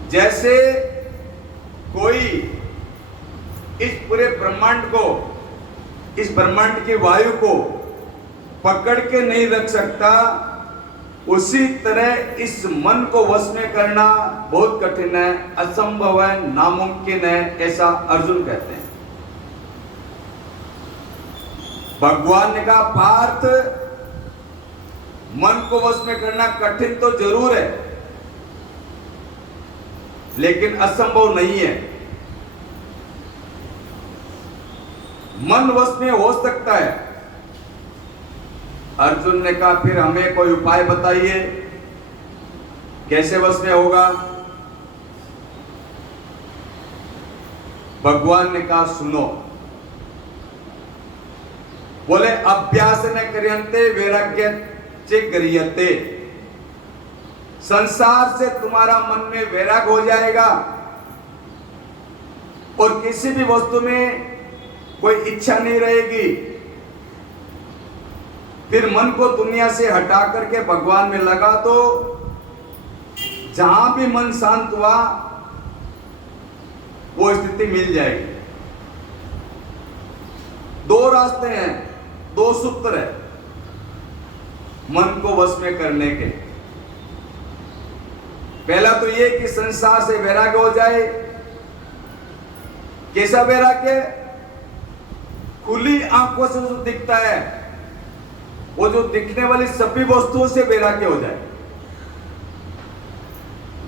जैसे कोई इस पूरे ब्रह्मांड को, इस ब्रह्मांड की वायु को पकड़ के नहीं रख सकता, उसी तरह इस मन को वश में करना बहुत कठिन है, असंभव है, नामुमकिन है, ऐसा अर्जुन कहते हैं। भगवान ने कहा पार्थ, मन को वश में करना कठिन तो जरूर है, लेकिन असंभव नहीं है। मन वश में हो सकता है। अर्जुन ने कहा फिर हमें कोई उपाय बताइए, कैसे वश में होगा? भगवान ने कहा सुनो, बोले अभ्यास न क्रियन्ते वैराग्य चिगरियते। संसार से तुम्हारा मन में वैराग हो जाएगा और किसी भी वस्तु में कोई इच्छा नहीं रहेगी। फिर मन को दुनिया से हटा करके भगवान में लगा दो, जहां भी मन शांत हुआ वो स्थिति मिल जाएगी। दो रास्ते हैं, दो सूत्र है मन को वश में करने के। पहला तो ये कि संसार से वैराग्य हो जाए। कैसा वैराग्य? खुली आंखों से जो दिखता है, वो जो दिखने वाली सभी वस्तुओं से वैराग्य हो जाए।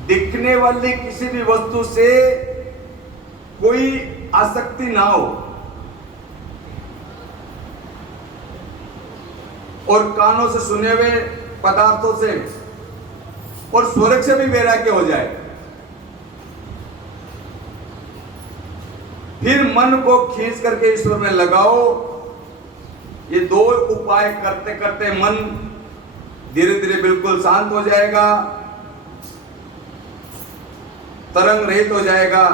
दिखने वाली किसी भी वस्तु से कोई आसक्ति ना हो, और कानों से सुने हुए पदार्थों से और स्वर्ग से भी वैराग्य हो जाए। फिर मन को खींच करके ईश्वर में लगाओ। ये दो उपाय करते करते मन धीरे धीरे बिल्कुल शांत हो जाएगा, तरंग रहित हो जाएगा।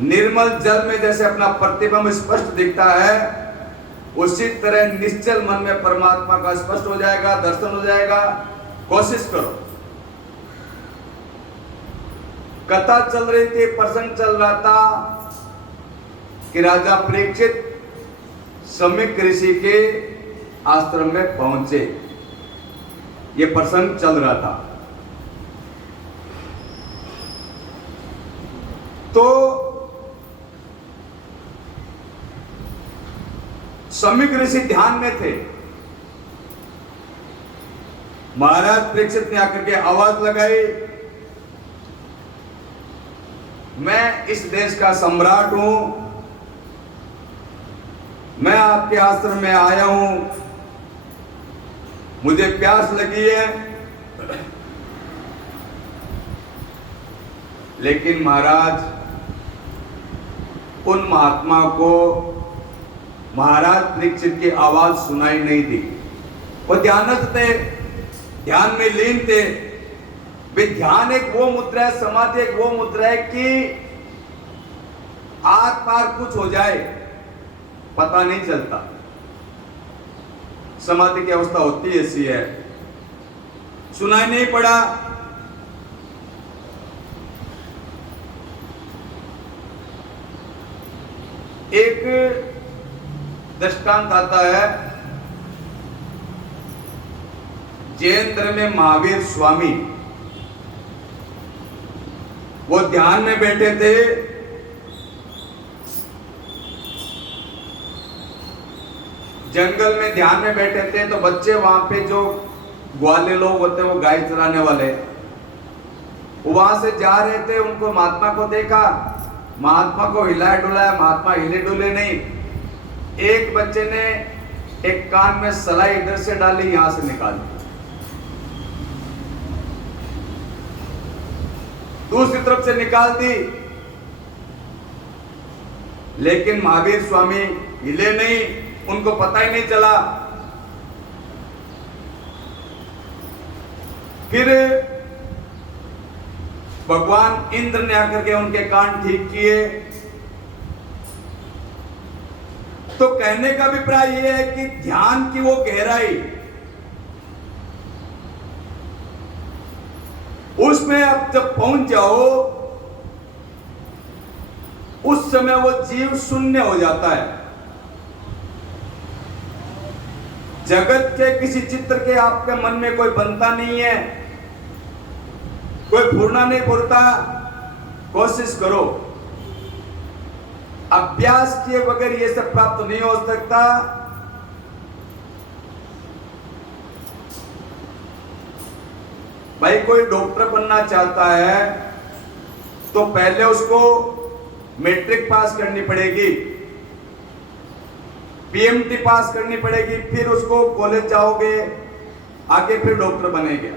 निर्मल जल में जैसे अपना प्रतिबिंब स्पष्ट दिखता है, उसी तरह निश्चल मन में परमात्मा का स्पष्ट हो जाएगा, दर्शन हो जाएगा। कोशिश करो। कथा चल रही थी, प्रसंग चल रहा था कि राजा परीक्षित समीक ऋषि के आश्रम में पहुंचे। ये प्रसंग चल रहा था। तो सम्यक ऋषि ध्यान में थे। महाराज परीक्षित ने आकर के आवाज लगाई, मैं इस देश का सम्राट हूं, मैं आपके आश्रम में आया हूं, मुझे प्यास लगी है। लेकिन महाराज उन महात्मा को महाराज परीक्षित की आवाज सुनाई नहीं दी। वो ध्यानस्थ थे, ध्यान में लीन थे। वे ध्यान एक वो मुद्रा है, समाधि एक वो मुद्रा है कि आर पार कुछ हो जाए पता नहीं चलता। समाधि की अवस्था होती ऐसी है, सुनाई नहीं पड़ा। एक दृष्टांत आता है, जैन धर्म में महावीर स्वामी वो ध्यान में बैठे थे। जंगल में ध्यान में बैठे थे तो बच्चे वहां पे जो ग्वाले लोग होते हैं, वो गाय चराने वाले, वो वहां से जा रहे थे। उनको महात्मा को देखा, महात्मा को हिलाया डुलाया, महात्मा हिले डुले नहीं। एक बच्चे ने एक कान में सलाई इधर से डाली, यहां से निकाल दी, दूसरी तरफ से निकाल दी, लेकिन महावीर स्वामी हिले नहीं, उनको पता ही नहीं चला। फिर भगवान इंद्र ने आकर के उनके कान ठीक किए। तो कहने का अभिप्राय यह है कि ध्यान की वो गहराई, उसमें आप जब पहुंच जाओ, उस समय वो जीव शून्य हो जाता है। जगत के किसी चित्र के आपके मन में कोई बनता नहीं है, कोई फूरना नहीं फूरता। कोशिश करो, अभ्यास किए बगैर ये सब प्राप्त नहीं हो सकता। भाई कोई डॉक्टर बनना चाहता है तो पहले उसको मैट्रिक पास करनी पड़ेगी, पीएमटी पास करनी पड़ेगी, फिर उसको कॉलेज जाओगे, आगे फिर डॉक्टर बनेगा।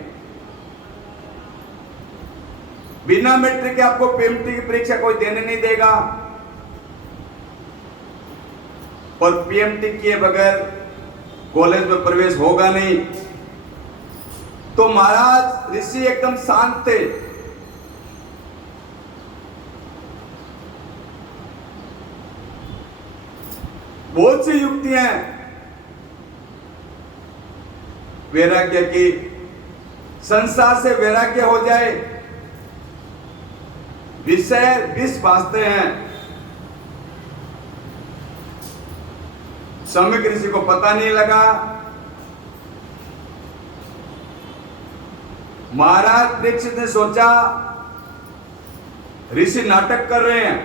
बिना मैट्रिक के आपको पीएमटी की परीक्षा कोई देने नहीं देगा, और पीएमटी किए बगैर कॉलेज में प्रवेश होगा नहीं। तो महाराज ऋषि एकदम शांत थे। बहुत सी युक्तियां वैराग्य की, संसार से वैराग्य हो जाए, विषय विष भासते हैं। सम्यक ऋषि को पता नहीं लगा। महाराज परीक्षित ने सोचा ऋषि नाटक कर रहे हैं।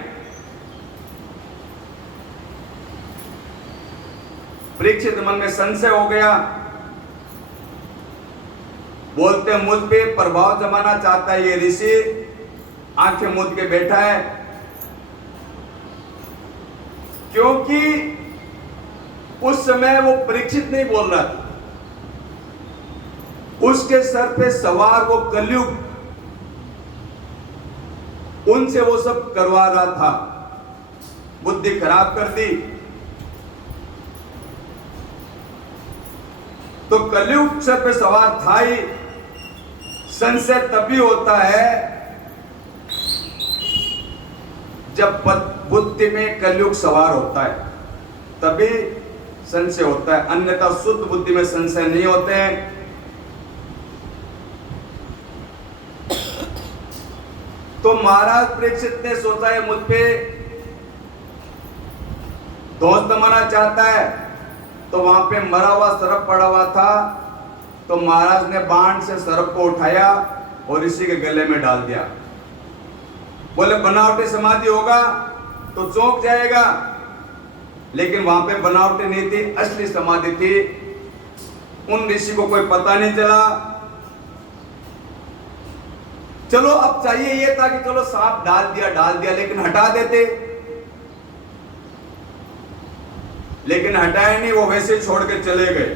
परीक्षित मन में संशय हो गया, बोलते मुझ पे प्रभाव जमाना चाहता है ये ऋषि, आंखें मूंद के बैठा है। क्योंकि उस समय वो परीक्षित नहीं बोल रहा था, उसके सर पे सवार वो कलयुग उनसे वो सब करवा रहा था। बुद्धि खराब कर दी। तो कलयुग सर पे सवार था ही। संशय तभी होता है जब बुद्धि में कलयुग सवार होता है, तभी संशय होता है, अन्यथा शुद्ध बुद्धि में संशय नहीं होते हैं। तो महाराज परीक्षित ने सोचा है मुझ पे दोष जमाना चाहता है। तो वहां पे मरा हुआ सर्प पड़ा हुआ था, तो महाराज ने बाण से सर्प को उठाया और ऋषि के गले में डाल दिया। बोले बनावटी समाधि होगा तो चौंक जाएगा, लेकिन वहां पे बनावटी नहीं थी, असली समाधि थी। उन ऋषि को कोई पता नहीं चला। चलो अब चाहिए ये था कि चलो सांप डाल दिया, लेकिन हटा देते, लेकिन हटाए नहीं, वो वैसे छोड़ के चले गए।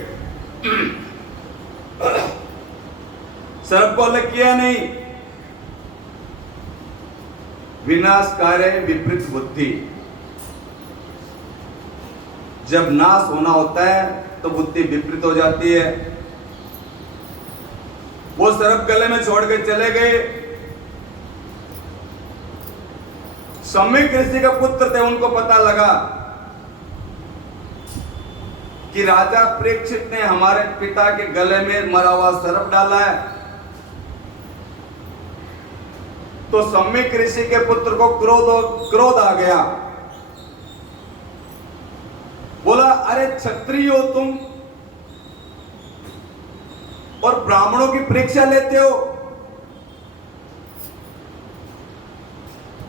सर्प को अलग किया नहीं। विनाशकारी विपरीत बुद्धि, जब नाश होना होता है तो बुद्धि विपरीत हो जाती है। वो सर्प गले में छोड़ के चले गए। सम्यक ऋषि का पुत्र थे, उनको पता लगा कि राजा परीक्षित ने हमारे पिता के गले में मरा हुआ सर्प डाला है। तो सम्यक ऋषि के पुत्र को क्रोध आ गया। बोला, अरे क्षत्रिय हो तुम और ब्राह्मणों की परीक्षा लेते हो।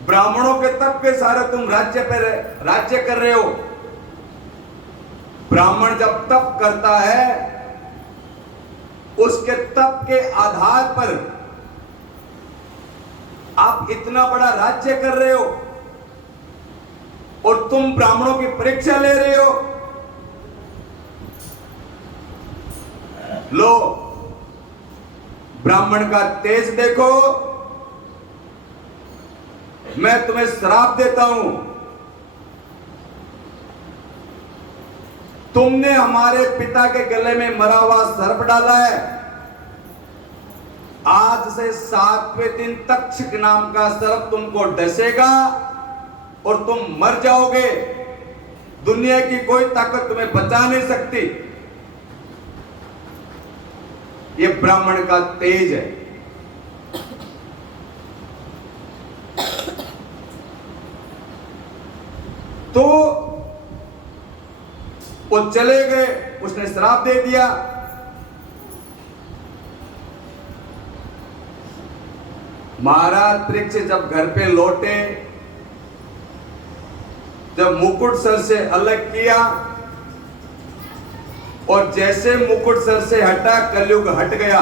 ब्राह्मणों के तप के सारे तुम राज्य कर रहे हो। ब्राह्मण जब तप करता है, उसके तप के आधार पर आप इतना बड़ा राज्य कर रहे हो और तुम ब्राह्मणों की परीक्षा ले रहे हो। लो, ब्राह्मण का तेज देखो। मैं तुम्हें श्राप देता हूं। तुमने हमारे पिता के गले में मरा हुआ सर्प डाला है। आज से 7वें दिन तक्षक नाम का सर्प तुमको डसेगा और तुम मर जाओगे। दुनिया की कोई ताकत तुम्हें बचा नहीं सकती। ये ब्राह्मण का तेज है। तो वो चले गए, उसने श्राप दे दिया। महाराज परीक्षित जब घर पे लौटे, जब मुकुट सर से अलग किया और जैसे मुकुट सर से हटा, कलयुग हट गया।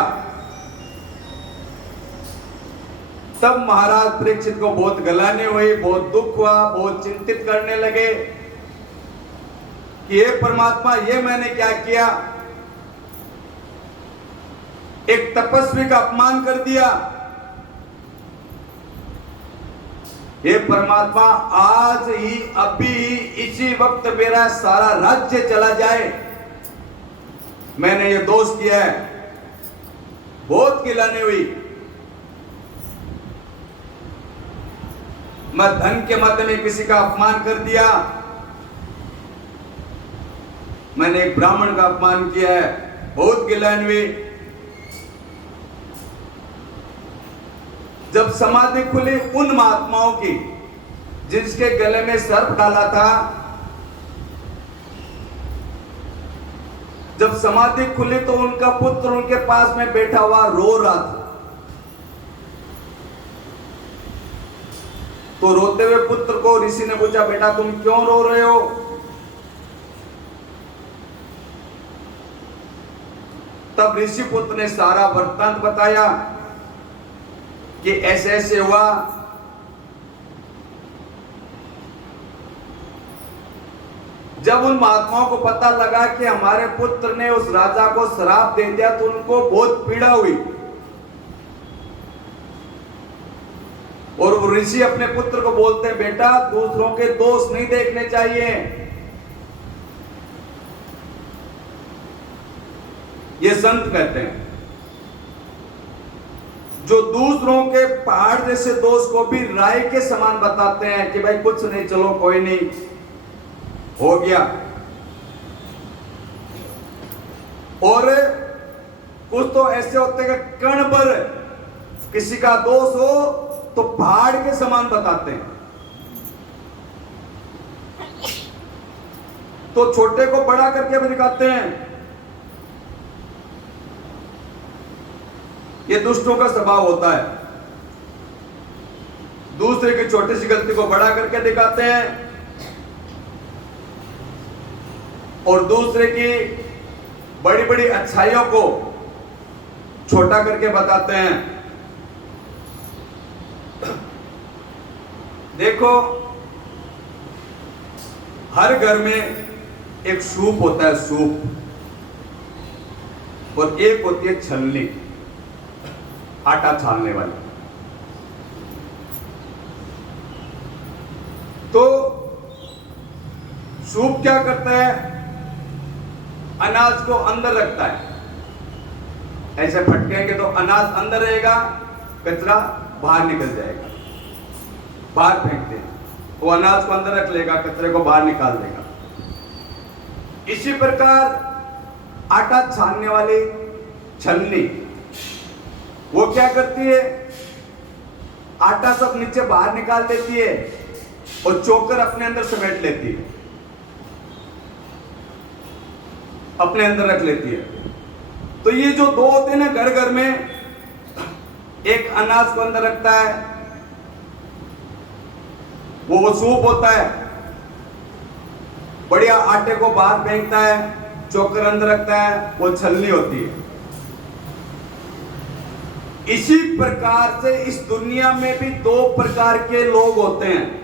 तब महाराज परीक्षित को बहुत गलानी हुई, बहुत दुख हुआ, बहुत चिंतित करने लगे कि हे परमात्मा, ये मैंने क्या किया। एक तपस्वी का अपमान कर दिया। हे परमात्मा, आज ही, अभी ही, इसी वक्त मेरा सारा राज्य चला जाए, मैंने ये दोष किया है। बहुत गिलानी हुई। मैं धन के मद में किसी का अपमान कर दिया, मैंने एक ब्राह्मण का अपमान किया है। बहुत गिलानी हुई। जब समाधि खुली उन महात्माओं की जिसके गले में सर्प डाला था, जब समाधि खुली तो उनका पुत्र उनके पास में बैठा हुआ रो रहा था। तो रोते हुए पुत्र को ऋषि ने पूछा, बेटा तुम क्यों रो रहे हो? तब ऋषि पुत्र ने सारा वृत्तांत बताया कि ऐसे ऐसे हुआ। जब उन महात्माओं को पता लगा कि हमारे पुत्र ने उस राजा को श्राप दे दिया, तो उनको बहुत पीड़ा हुई। और वो ऋषि अपने पुत्र को बोलते हैं, बेटा दूसरों के दोष नहीं देखने चाहिए। ये संत कहते हैं, जो दूसरों के पहाड़ जैसे दोष को भी राय के समान बताते हैं कि भाई कुछ नहीं, चलो कोई नहीं, हो गया। और कुछ तो ऐसे होते हैं कि कण भर किसी का दोष हो तो पहाड़ के समान बताते हैं। तो छोटे को बड़ा करके भी दिखाते हैं। ये दुष्टों का स्वभाव होता है। दूसरे की छोटी सी गलती को बड़ा करके दिखाते हैं। और दूसरे की बड़ी बड़ी अच्छाइयों को छोटा करके बताते हैं। देखो, हर घर में एक सूप होता है, सूप, और एक होती है छलनी, आटा छानने वाली। तो सूप क्या करता है, अनाज को अंदर रखता है, ऐसे फटकेंगे तो अनाज अंदर रहेगा, कचरा बाहर निकल जाएगा, बाहर फेंकते हैं, वो अनाज को अंदर रख लेगा, कचरे को बाहर निकाल देगा। इसी प्रकार आटा छानने वाली छलनी वो क्या करती है, आटा सब नीचे बाहर निकाल देती है और चोकर अपने अंदर समेट लेती है, अपने अंदर रख लेती है। तो ये जो दो होते हैं ना घर घर में, एक अनाज को अंदर रखता है, वो सूप होता है, बढ़िया आटे को बाहर फेंकता है, चोकर अंदर रखता है, वो छलनी होती है। इसी प्रकार से इस दुनिया में भी दो प्रकार के लोग होते हैं।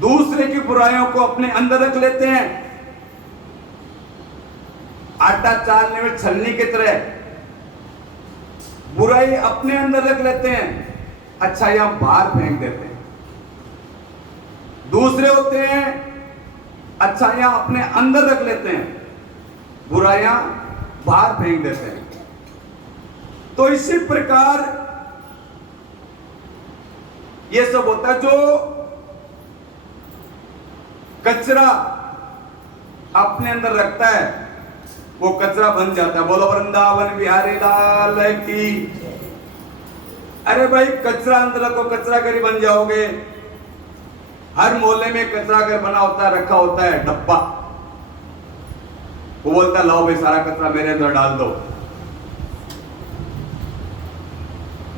दूसरे की बुराइयों को अपने अंदर रख लेते हैं, आटा चालने में छलनी की तरह बुराई अपने अंदर रख लेते हैं, अच्छाइयां बाहर फेंक देते हैं। दूसरे होते हैं अच्छाइयां अपने अंदर रख लेते हैं, बुराइयां बाहर फेंक देते हैं। तो इसी प्रकार यह सब होता है। जो कचरा अपने अंदर रखता है वो कचरा बन जाता है। बोलो वृंदावन बिहारी लाल की। अरे भाई, कचरा अंदर रखो, कचरा करी बन जाओगे। हर मोहल्ले में कचरा घर बना होता है, रखा होता है डब्बा, वो बोलता है लाओ भाई सारा कचरा मेरे अंदर डाल दो,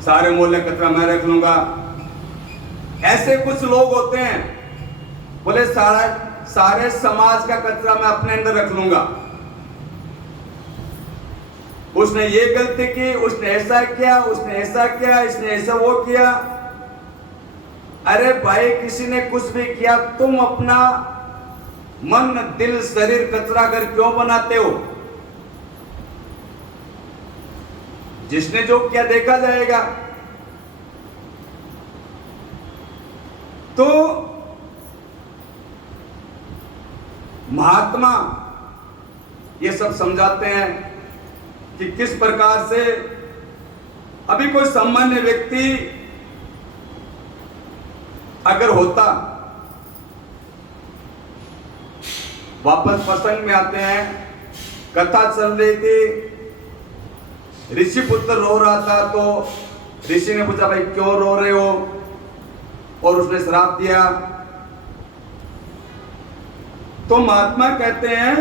सारे मोहल्ले कचरा मैं रख लूंगा। ऐसे कुछ लोग होते हैं, बोले सारे समाज का कचरा मैं अपने अंदर रख लूंगा। उसने ये गलती की, उसने ऐसा किया, उसने ऐसा किया, इसने ऐसा वो किया। अरे भाई, किसी ने कुछ भी किया, तुम अपना मन, दिल, शरीर कचरा घर क्यों बनाते हो? जिसने जो किया देखा जाएगा। तो महात्मा ये सब समझाते हैं कि किस प्रकार से अभी कोई सामान्य व्यक्ति अगर होता, वापस प्रसंग में आते हैं, कथा चल रही थी, ऋषि पुत्र रो रहा था, तो ऋषि ने पूछा भाई क्यों रो रहे हो, और उसने श्राप दिया। तो महात्मा कहते हैं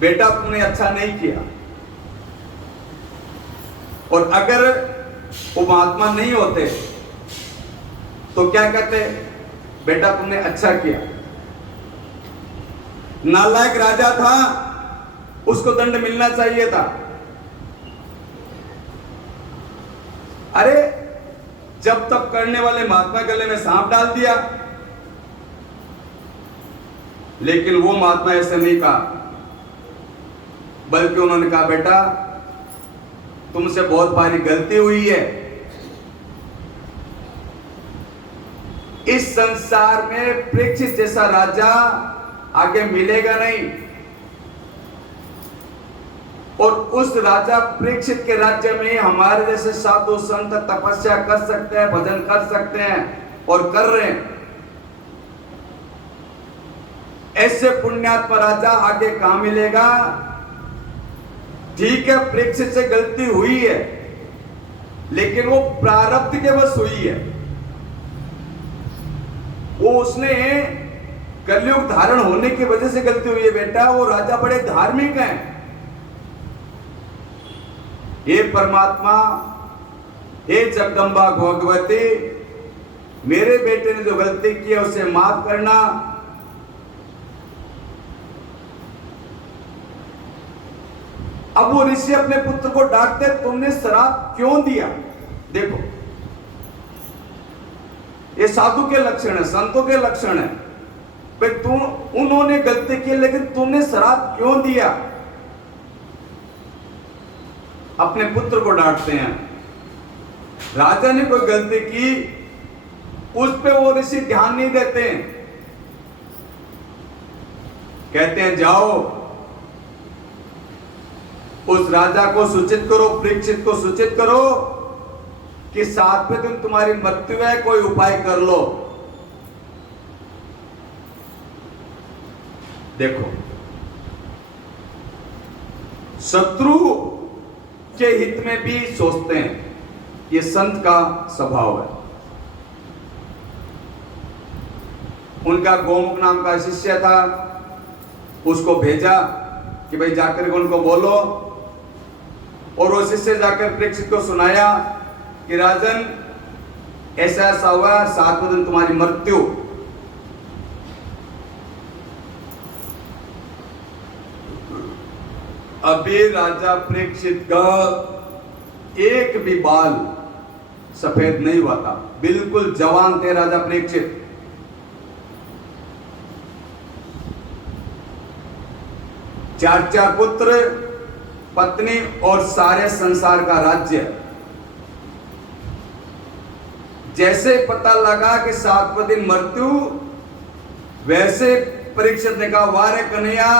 बेटा तुमने अच्छा नहीं किया। और अगर वो महात्मा नहीं होते तो क्या कहते, बेटा तुमने अच्छा किया। नालायक राजा था, उसको दंड मिलना चाहिए था। अरे जब तक करने वाले महात्मा गले में सांप डाल दिया। लेकिन वो महात्मा ऐसे नहीं कहा, बल्कि उन्होंने कहा बेटा तुमसे बहुत भारी गलती हुई है, इस संसार में परीक्षित जैसा राजा आगे मिलेगा नहीं, और उस राजा परीक्षित के राज्य में हमारे जैसे साधु संत तपस्या कर सकते हैं, भजन कर सकते हैं और कर रहे हैं। ऐसे पुण्यात्मा राजा आगे कहां मिलेगा? ठीक है, परीक्षित से गलती हुई है, लेकिन वो प्रारब्ध के बस हुई है। वो उसने कलयुग धारण होने की वजह से गलती हुई है बेटा। वो राजा बड़े धार्मिक हैं। हे परमात्मा, हे जगदम्बा भगवती, मेरे बेटे ने जो गलती की है उसे माफ करना। अब वो ऋषि अपने पुत्र को डांटते, तुमने श्राप क्यों दिया? देखो, ये साधु के लक्षण है, संतों के लक्षण है। भाई तुम, उन्होंने गलती की लेकिन तुमने श्राप क्यों दिया? अपने पुत्र को डांटते हैं। राजा ने कोई गलती की, उस पे वो ऋषि ध्यान नहीं देते हैं। कहते हैं जाओ उस राजा को सूचित करो, परीक्षित को सूचित करो कि 7वें दिन तुम्हारी मृत्यु है, कोई उपाय कर लो। देखो, शत्रु के हित में भी सोचते हैं, ये संत का स्वभाव है। उनका गोमुख नाम का शिष्य था, उसको भेजा कि भाई जाकर उनको बोलो, और वो शिष्य जाकर परीक्षित को सुनाया कि राजन ऐसा ऐसा हुआ, 7वें दिन तुम्हारी मृत्यु। अभी राजा परीक्षित का एक भी बाल सफेद नहीं हुआ था, बिल्कुल जवान थे राजा परीक्षित। चार पुत्र, पत्नी और सारे संसार का राज्य। जैसे पता लगा कि 7वें दिन मृत्यु, वैसे परीक्षित ने कहा, वारे कन्हैया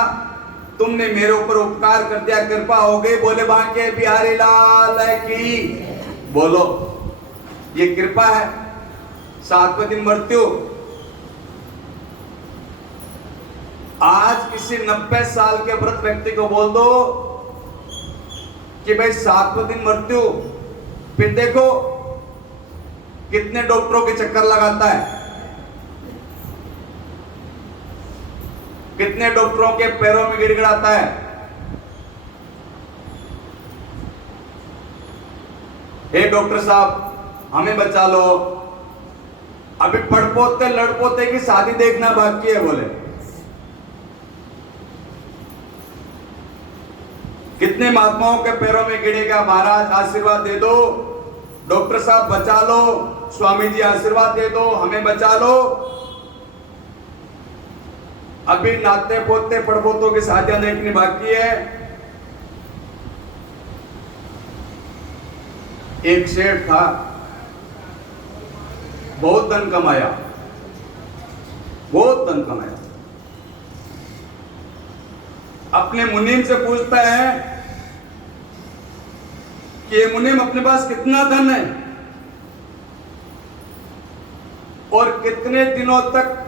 तुमने मेरे ऊपर उपकार कर दिया, कृपा हो गई। बोले बांके बिहारी लाल की, बोलो ये कृपा है। 7वें दिन मृत्यु। आज किसी 90 साल के वृद्ध व्यक्ति को बोल दो कि भाई 7वें दिन मृत्यु, फिर देखो कितने डॉक्टरों के चक्कर लगाता है, कितने डॉक्टरों के पैरों में गिड़गिड़ाता है। हे डॉक्टर साहब हमें बचा लो, अभी पड़पोते लड़पोते की शादी देखना बाकी है। बोले कितने महात्माओं के पैरों में गिरेगा, महाराज आशीर्वाद दे दो, डॉक्टर साहब बचा लो, स्वामी जी आशीर्वाद दे दो, हमें बचा लो। अभी नाते पोते पड़पोतों की शादियां देखनी बाकी है। एक सेठ था, बहुत धन कमाया, बहुत धन कमाया। अपने मुनीम से पूछता है कि ये मुनीम अपने पास कितना धन है और कितने दिनों तक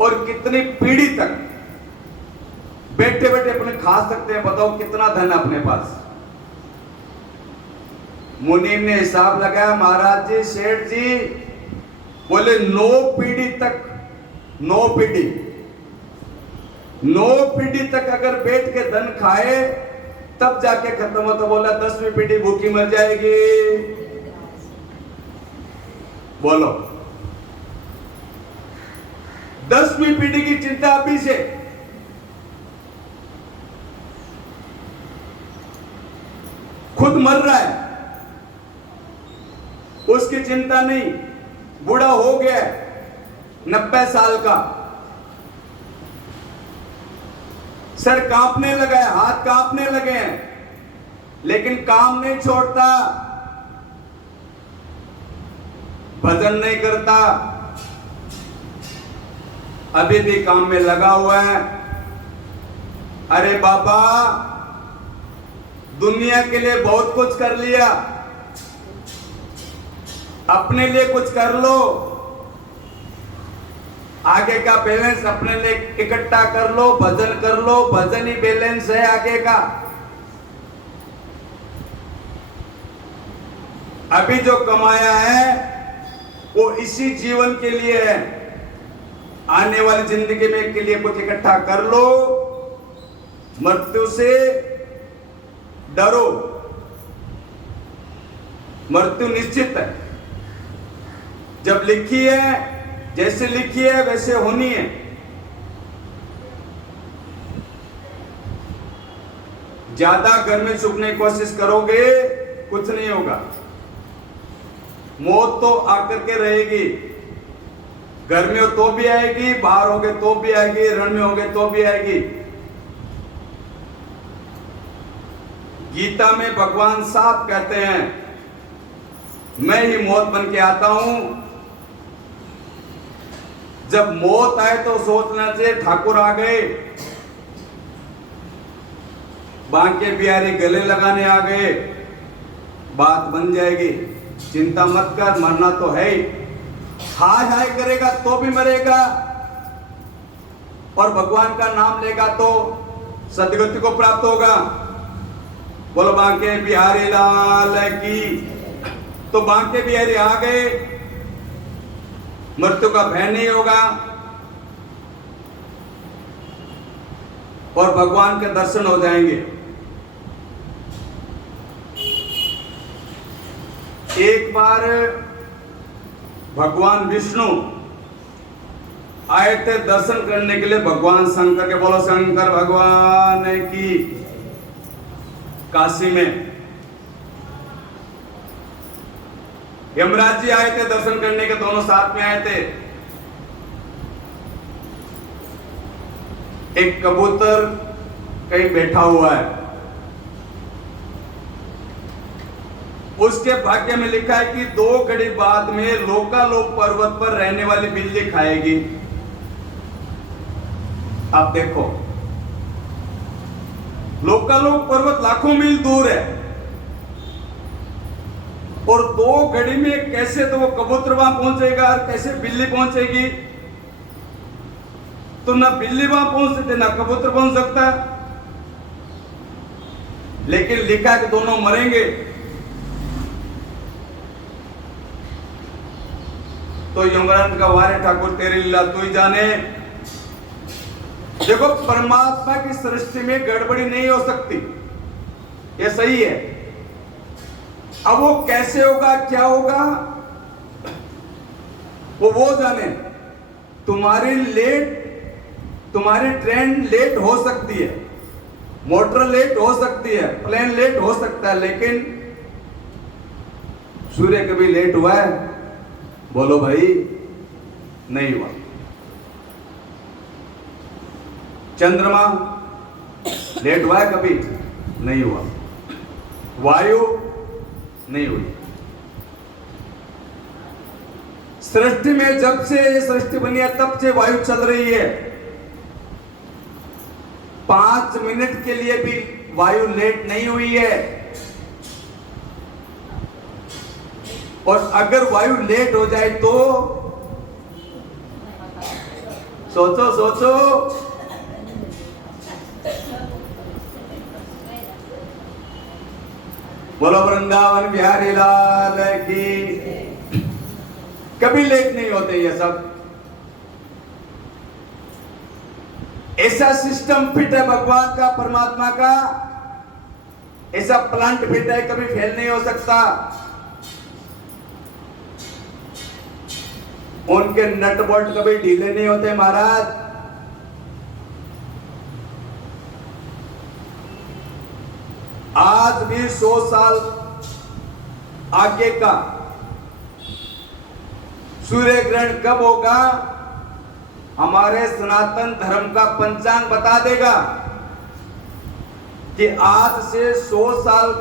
और कितनी पीढ़ी तक बैठे बैठे अपने खा सकते हैं, बताओ कितना धन है अपने पास। मुनीम ने हिसाब लगाया, महाराज जी सेठ जी, बोले 9 पीढ़ी तक, 9 पीढ़ी, 9 पीढ़ी तक अगर बैठ के धन खाए तब जाके खत्म हो। तो बोला 10वीं पीढ़ी भूखी मर जाएगी। बोलो 10वीं पीढ़ी की चिंता अभी से। खुद मर रहा है, उसकी चिंता नहीं, बूढ़ा हो गया 90 साल का, सर कांपने लगा है, हाथ कांपने लगे हैं, लेकिन काम नहीं छोड़ता, भजन नहीं करता, अभी भी काम में लगा हुआ है। अरे बाबा दुनिया के लिए बहुत कुछ कर लिया, अपने लिए कुछ कर लो, आगे का बैलेंस अपने लिए इकट्ठा कर लो, भजन कर लो, भजन ही बैलेंस है आगे का। अभी जो कमाया है वो इसी जीवन के लिए है, आने वाली जिंदगी में के लिए कुछ इकट्ठा कर लो। मृत्यु से डरो, मृत्यु निश्चित है। जब लिखी है, जैसे लिखी है वैसे होनी है। ज्यादा घर में छुपने की कोशिश करोगे कुछ नहीं होगा। मौत तो आकर के रहेगी, घर में हो तो भी आएगी, बाहर होगे तो भी आएगी, रण में होगे तो भी आएगी। गीता में भगवान साफ कहते हैं, मैं ही मौत बन के आता हूं। जब मौत आए तो सोचना चाहिए ठाकुर आ गए, बांके बिहारी गले लगाने आ गए, बात बन जाएगी। चिंता मत कर, मरना तो है ही। हाय हाय करेगा तो भी मरेगा, और भगवान का नाम लेगा तो सदगति को प्राप्त होगा। बोलो बांके बिहारी लाल की। तो बांके बिहारी आ गए, मृत्यु का भय नहीं होगा, और भगवान के दर्शन हो जाएंगे। एक बार भगवान विष्णु आए थे दर्शन करने के लिए भगवान शंकर के। बोलो शंकर भगवान की। काशी में यमराज जी आए थे दर्शन करने के, दोनों साथ में आए थे। एक कबूतर कहीं बैठा हुआ है, उसके भाग्य में लिखा है कि 2 घड़ी बाद में लोकालोक पर्वत पर रहने वाली बिल्ली खाएगी। आप देखो, लोकालोक पर्वत लाखों मील दूर है, और 2 घड़ी में कैसे तो वो कबूतर वहां पहुंचेगा और कैसे बिल्ली पहुंचेगी। तो ना बिल्ली वहां पहुंच सकते ना कबूतर पहुंच सकता, लेकिन लिखा कि दोनों मरेंगे। तो यमराज का वारे ठाकुर तेरी लीला तू ही जाने। देखो, परमात्मा की सृष्टि में गड़बड़ी नहीं हो सकती, ये सही है। अब वो कैसे होगा, क्या होगा, वो जाने। तुम्हारी ट्रेन लेट हो सकती है, मोटर लेट हो सकती है, प्लेन लेट हो सकता है, लेकिन सूर्य कभी लेट हुआ है? बोलो भाई, नहीं हुआ। चंद्रमा लेट हुआ है कभी? नहीं हुआ। वायु नहीं हुई। सृष्टि में जब से ये सृष्टि बनी है तब से वायु चल रही है। 5 मिनट के लिए भी वायु लेट नहीं हुई है। और अगर वायु लेट हो जाए तो सोचो बोलो वृंदावन बिहारी लाल की। कभी लेट नहीं होते ये सब। ऐसा सिस्टम फिट है भगवान का, परमात्मा का, ऐसा प्लांट फिट है, कभी फेल नहीं हो सकता। उनके नट बोल्ट कभी ढीले नहीं होते महाराज। आज भी 100 साल आगे का सूर्य ग्रहण कब होगा, हमारे सनातन धर्म का पंचांग बता देगा कि आज से 100 साल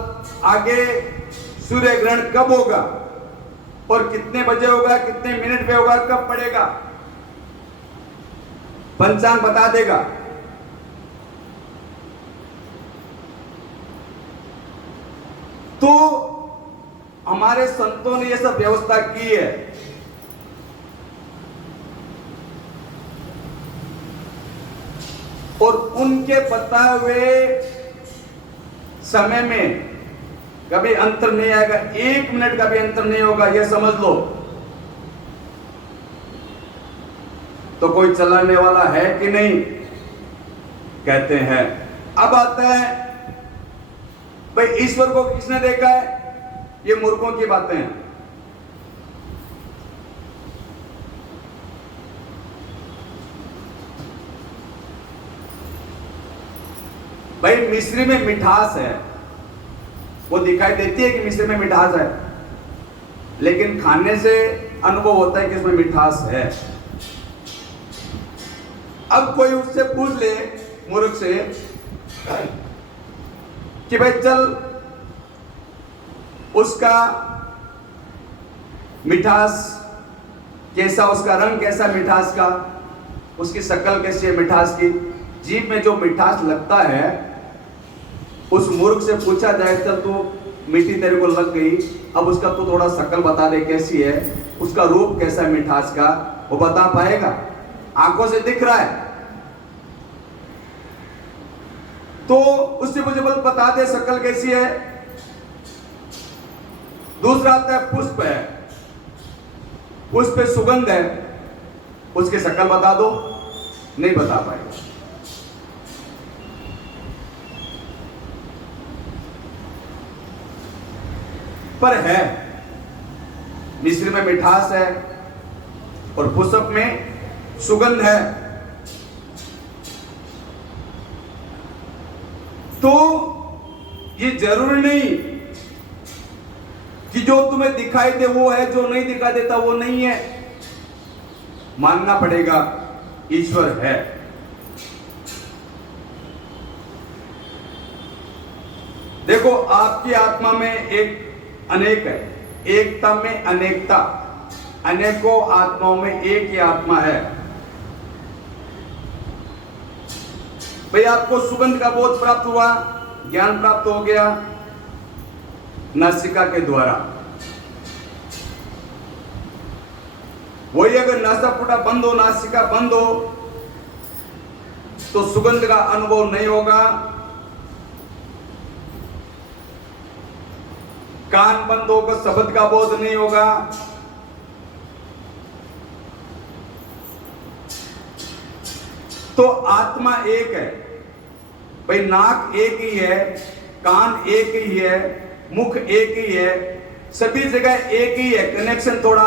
आगे सूर्य ग्रहण कब होगा और कितने बजे होगा, कितने मिनट पे होगा, कब पड़ेगा, पंचांग बता देगा। तो हमारे संतों ने यह सब व्यवस्था की है। और उनके बताए हुए समय में कभी अंतर नहीं आएगा, 1 मिनट का भी अंतर नहीं होगा, यह समझ लो। तो कोई चलाने वाला है कि नहीं? कहते हैं। अब आता है भाई, ईश्वर को किसने देखा है? ये मूर्खों की बातें हैं। भाई मिश्री में मिठास है, वो दिखाई देती है कि मिश्री में मिठास है, लेकिन खाने से अनुभव होता है कि इसमें मिठास है। अब कोई उससे पूछ ले मूर्ख से कि भाई चल उसका मिठास कैसा, उसका रंग कैसा मिठास का, उसकी शक्ल कैसी है मिठास की, जीभ में जो मिठास लगता है, उस मूर्ख से पूछा जाए चल तू मीठी तेरे को लग गई, अब उसका तो थोड़ा शक्ल बता दे कैसी है, उसका रूप कैसा है मिठास का, वो बता पाएगा? आंखों से दिख रहा है तो उससे मुझे बता दे शक्ल कैसी है। दूसरा आता है पुष्प है, पुष्प पे सुगंध है, उसकी शक्ल बता दो, नहीं बता पाएगा। पर है, मिश्री में मिठास है और पुष्प में सुगंध है। तो ये जरूरी नहीं कि जो तुम्हें दिखाई दे वो है, जो नहीं दिखाई देता वो नहीं है। मानना पड़ेगा ईश्वर है। देखो आपकी आत्मा में एक अनेक है, एकता में अनेकता, अनेकों आत्माओं में एक ही आत्मा है। भाई आपको सुगंध का बोध प्राप्त हुआ, ज्ञान प्राप्त हो गया नासिका के द्वारा। वही अगर नासापुटा बंद हो, नासिका बंद हो, तो सुगंध का अनुभव नहीं होगा। कान बंद होकर शब्द का बोध नहीं होगा। तो आत्मा एक है भाई, नाक एक ही है, कान एक ही है, मुख एक ही है, सभी जगह एक ही है, कनेक्शन थोड़ा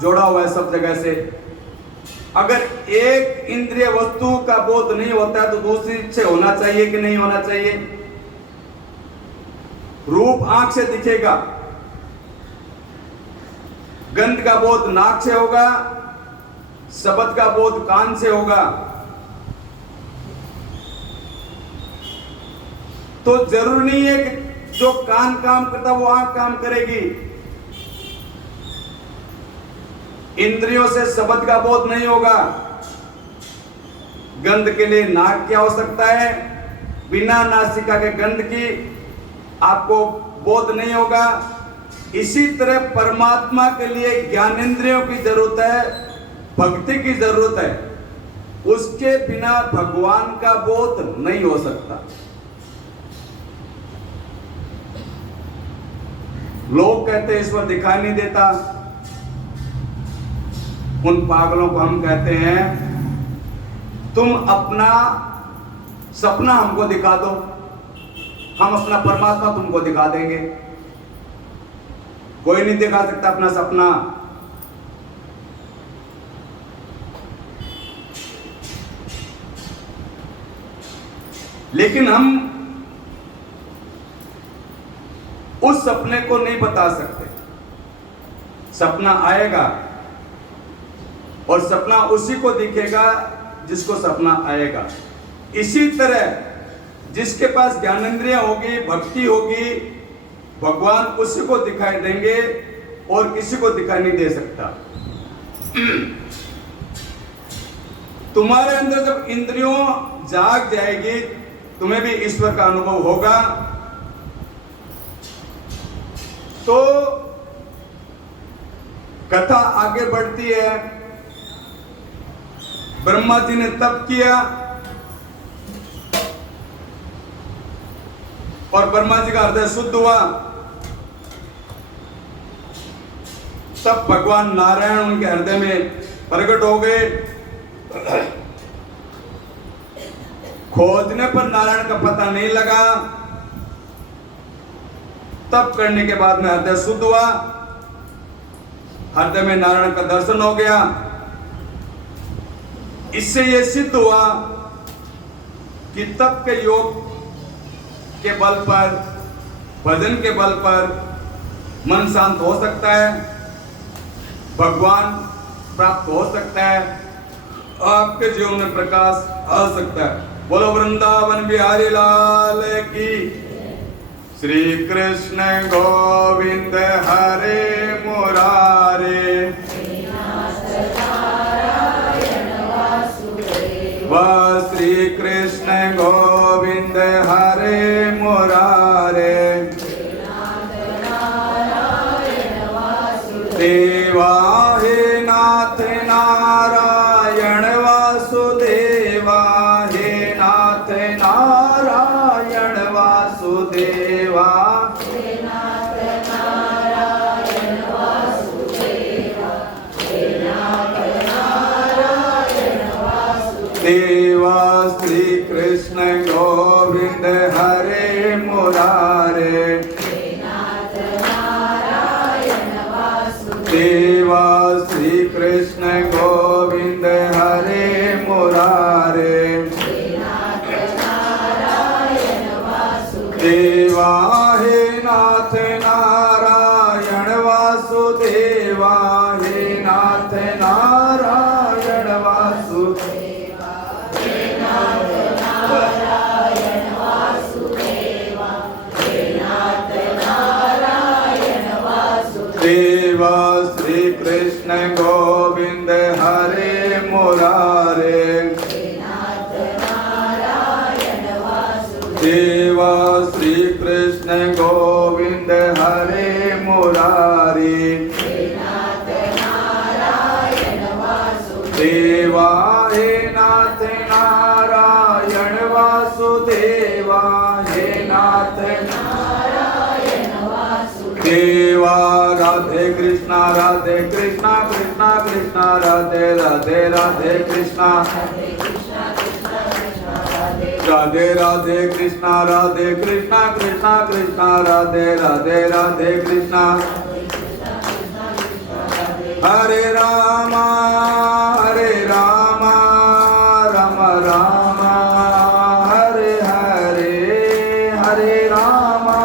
जोड़ा हुआ है सब जगह से। अगर एक इंद्रिय वस्तु का बोध नहीं होता है तो दूसरी से होना चाहिए कि नहीं होना चाहिए? रूप आंख से दिखेगा, गंध का बोध नाक से होगा, शब्द का बोध कान से होगा। तो जरूरी नहीं है कि जो कान काम करता वो आंख काम करेगी। इंद्रियों से शब्द का बोध नहीं होगा। गंध के लिए नाक की आवश्यकता है, बिना नासिका के गंध की आपको बोध नहीं होगा। इसी तरह परमात्मा के लिए ज्ञानेंद्रियों की जरूरत है, भक्ति की जरूरत है। उसके बिना भगवान का बोध नहीं हो सकता। लोग कहते हैं ईश्वर दिखाई नहीं देता, उन पागलों को हम कहते हैं तुम अपना सपना हमको दिखा दो, हम अपना परमात्मा तुमको दिखा देंगे। कोई नहीं दिखा सकता अपना सपना। लेकिन हम उस सपने को नहीं बता सकते। सपना आएगा और सपना उसी को दिखेगा जिसको सपना आएगा। इसी तरह जिसके पास ज्ञानेंद्रियां होगी, भक्ति होगी, भगवान उसी को दिखाई देंगे और किसी को दिखाई नहीं दे सकता। तुम्हारे अंदर जब इंद्रियों जाग जाएगी, तुम्हें भी ईश्वर का अनुभव होगा। तो कथा आगे बढ़ती है। ब्रह्मा जी ने तप किया और ब्रह्मा जी का हृदय शुद्ध हुआ। तब भगवान नारायण उनके हृदय में प्रकट हो गए। खोजने पर नारायण का पता नहीं लगा। तप करने के बाद में हृदय शुद्ध हुआ, हृदय में नारायण का दर्शन हो गया। इससे यह सिद्ध हुआ कि तप के योग के बल पर, भजन के बल पर मन शांत हो सकता है, भगवान प्राप्त हो सकता है, आपके जीवन में प्रकाश आ सकता है। बोलो वृंदावन बिहारी लाल की। श्री कृष्ण गोविंद हरे मुरारे, वाह श्री कृष्ण गोविंद हरे मुरारे, देवा हे नाथ नारायण वासुदेवा, हे नाथ नारायण वासुदेवा, देवा श्री कृष्ण गोविंद हरे मुरारे, देवा श्री कृष्ण गोविंद हरे मुरारे, देवा हे नाथ नारायण वासुदेवा, हे नाथ नारायण वासुदेवा, देवा श्री कृष्ण गोविंद हरे मुरारे, देवा श्री कृष्ण गोविंद हरे मुरारी, देवा हे नाथ नारायण वासुदेवा, हे नाथ देवा राधे कृष्णा कृष्णा कृष्णा राधे राधे राधे कृष्णा, राधे राधे कृष्णा कृष्णा कृष्णा राधे राधे राधे कृष्णा, हरे रामा राम राम हरे हरे, हरे रामा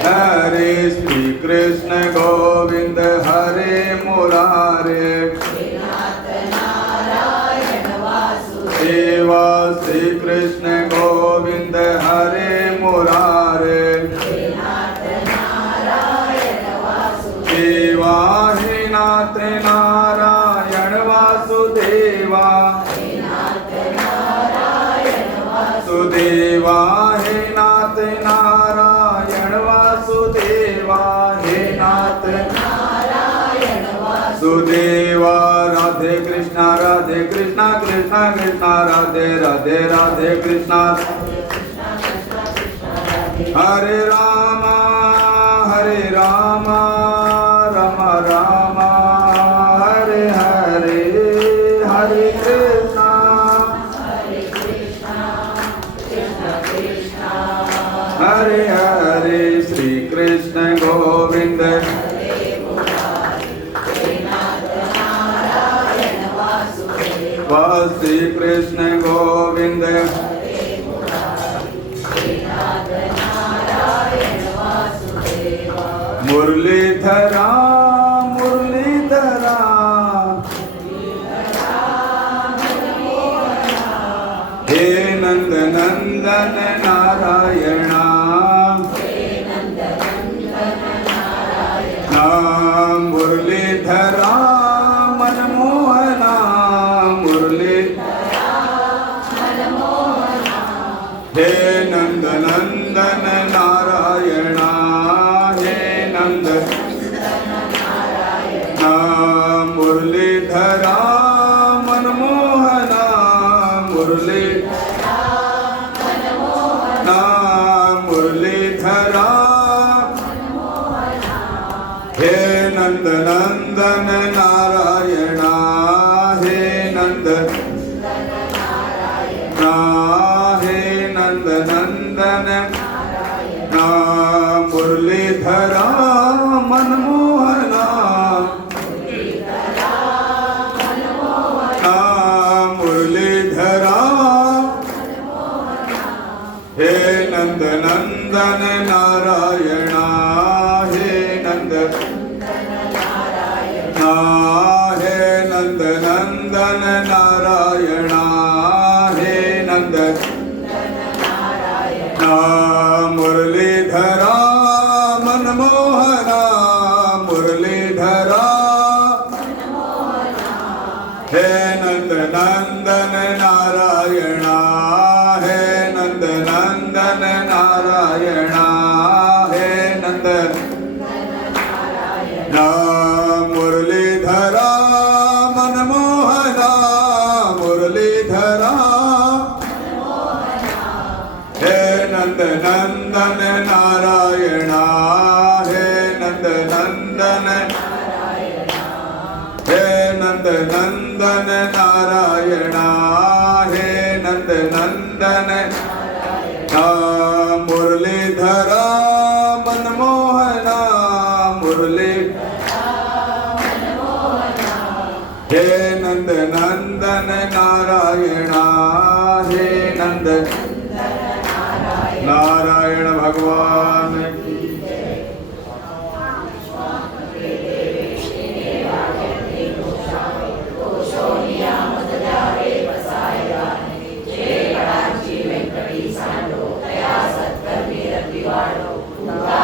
हरे श्री कृष्ण गोविंद हरे मुरारे, देवा श्री कृष्ण गोविंद हरे मुरारे, देवा हे नाथ नारायण वासुदेवा, सुदेवा हे नाथ नारायण वासुदेवा, हे नाथ सुदेवा राधे कृष्णा कृष्णा कृष्णा राधे राधे राधे कृष्णा, हरे राम राम राम हरे हरे, हरे कृष्णा हरे हरे, श्री कृष्ण गोविंद वाह श्री कृष्ण गोविंद, मुरलीधरा मुरलीधरा, हे नंद नंदन नारायणा, नाम मुरलीधरा मनमोहना, मुरली हे नंद नंदन नारायणा, हे नंद नाम मुरलीधरा मनमोहना, मुरली नाम मुरलीधरा, हे नंद नंदन नारायणा, हे नंद हे नंद नंदन नाम मुरलीधरा मनमोहना, नाम मुरली नंदन नारायण हे नंद हे नंद नंदन नारायण हे नंद मुरलीधरा मनमोहना मुरलीधरा हे नंद नंदन नारायण हे नंद नंदन नारायण हे नंद मुरलीधरा मनमोहना मुरलीधरा हे नंद नंदन नारायण हे नंद नंदन हे नंद नंदन नारायण हे नंद नंदन मुरलीधरा मनमोहना मुरली हे नंद नंदन नारायण हे नंद नारायण भगवान की जय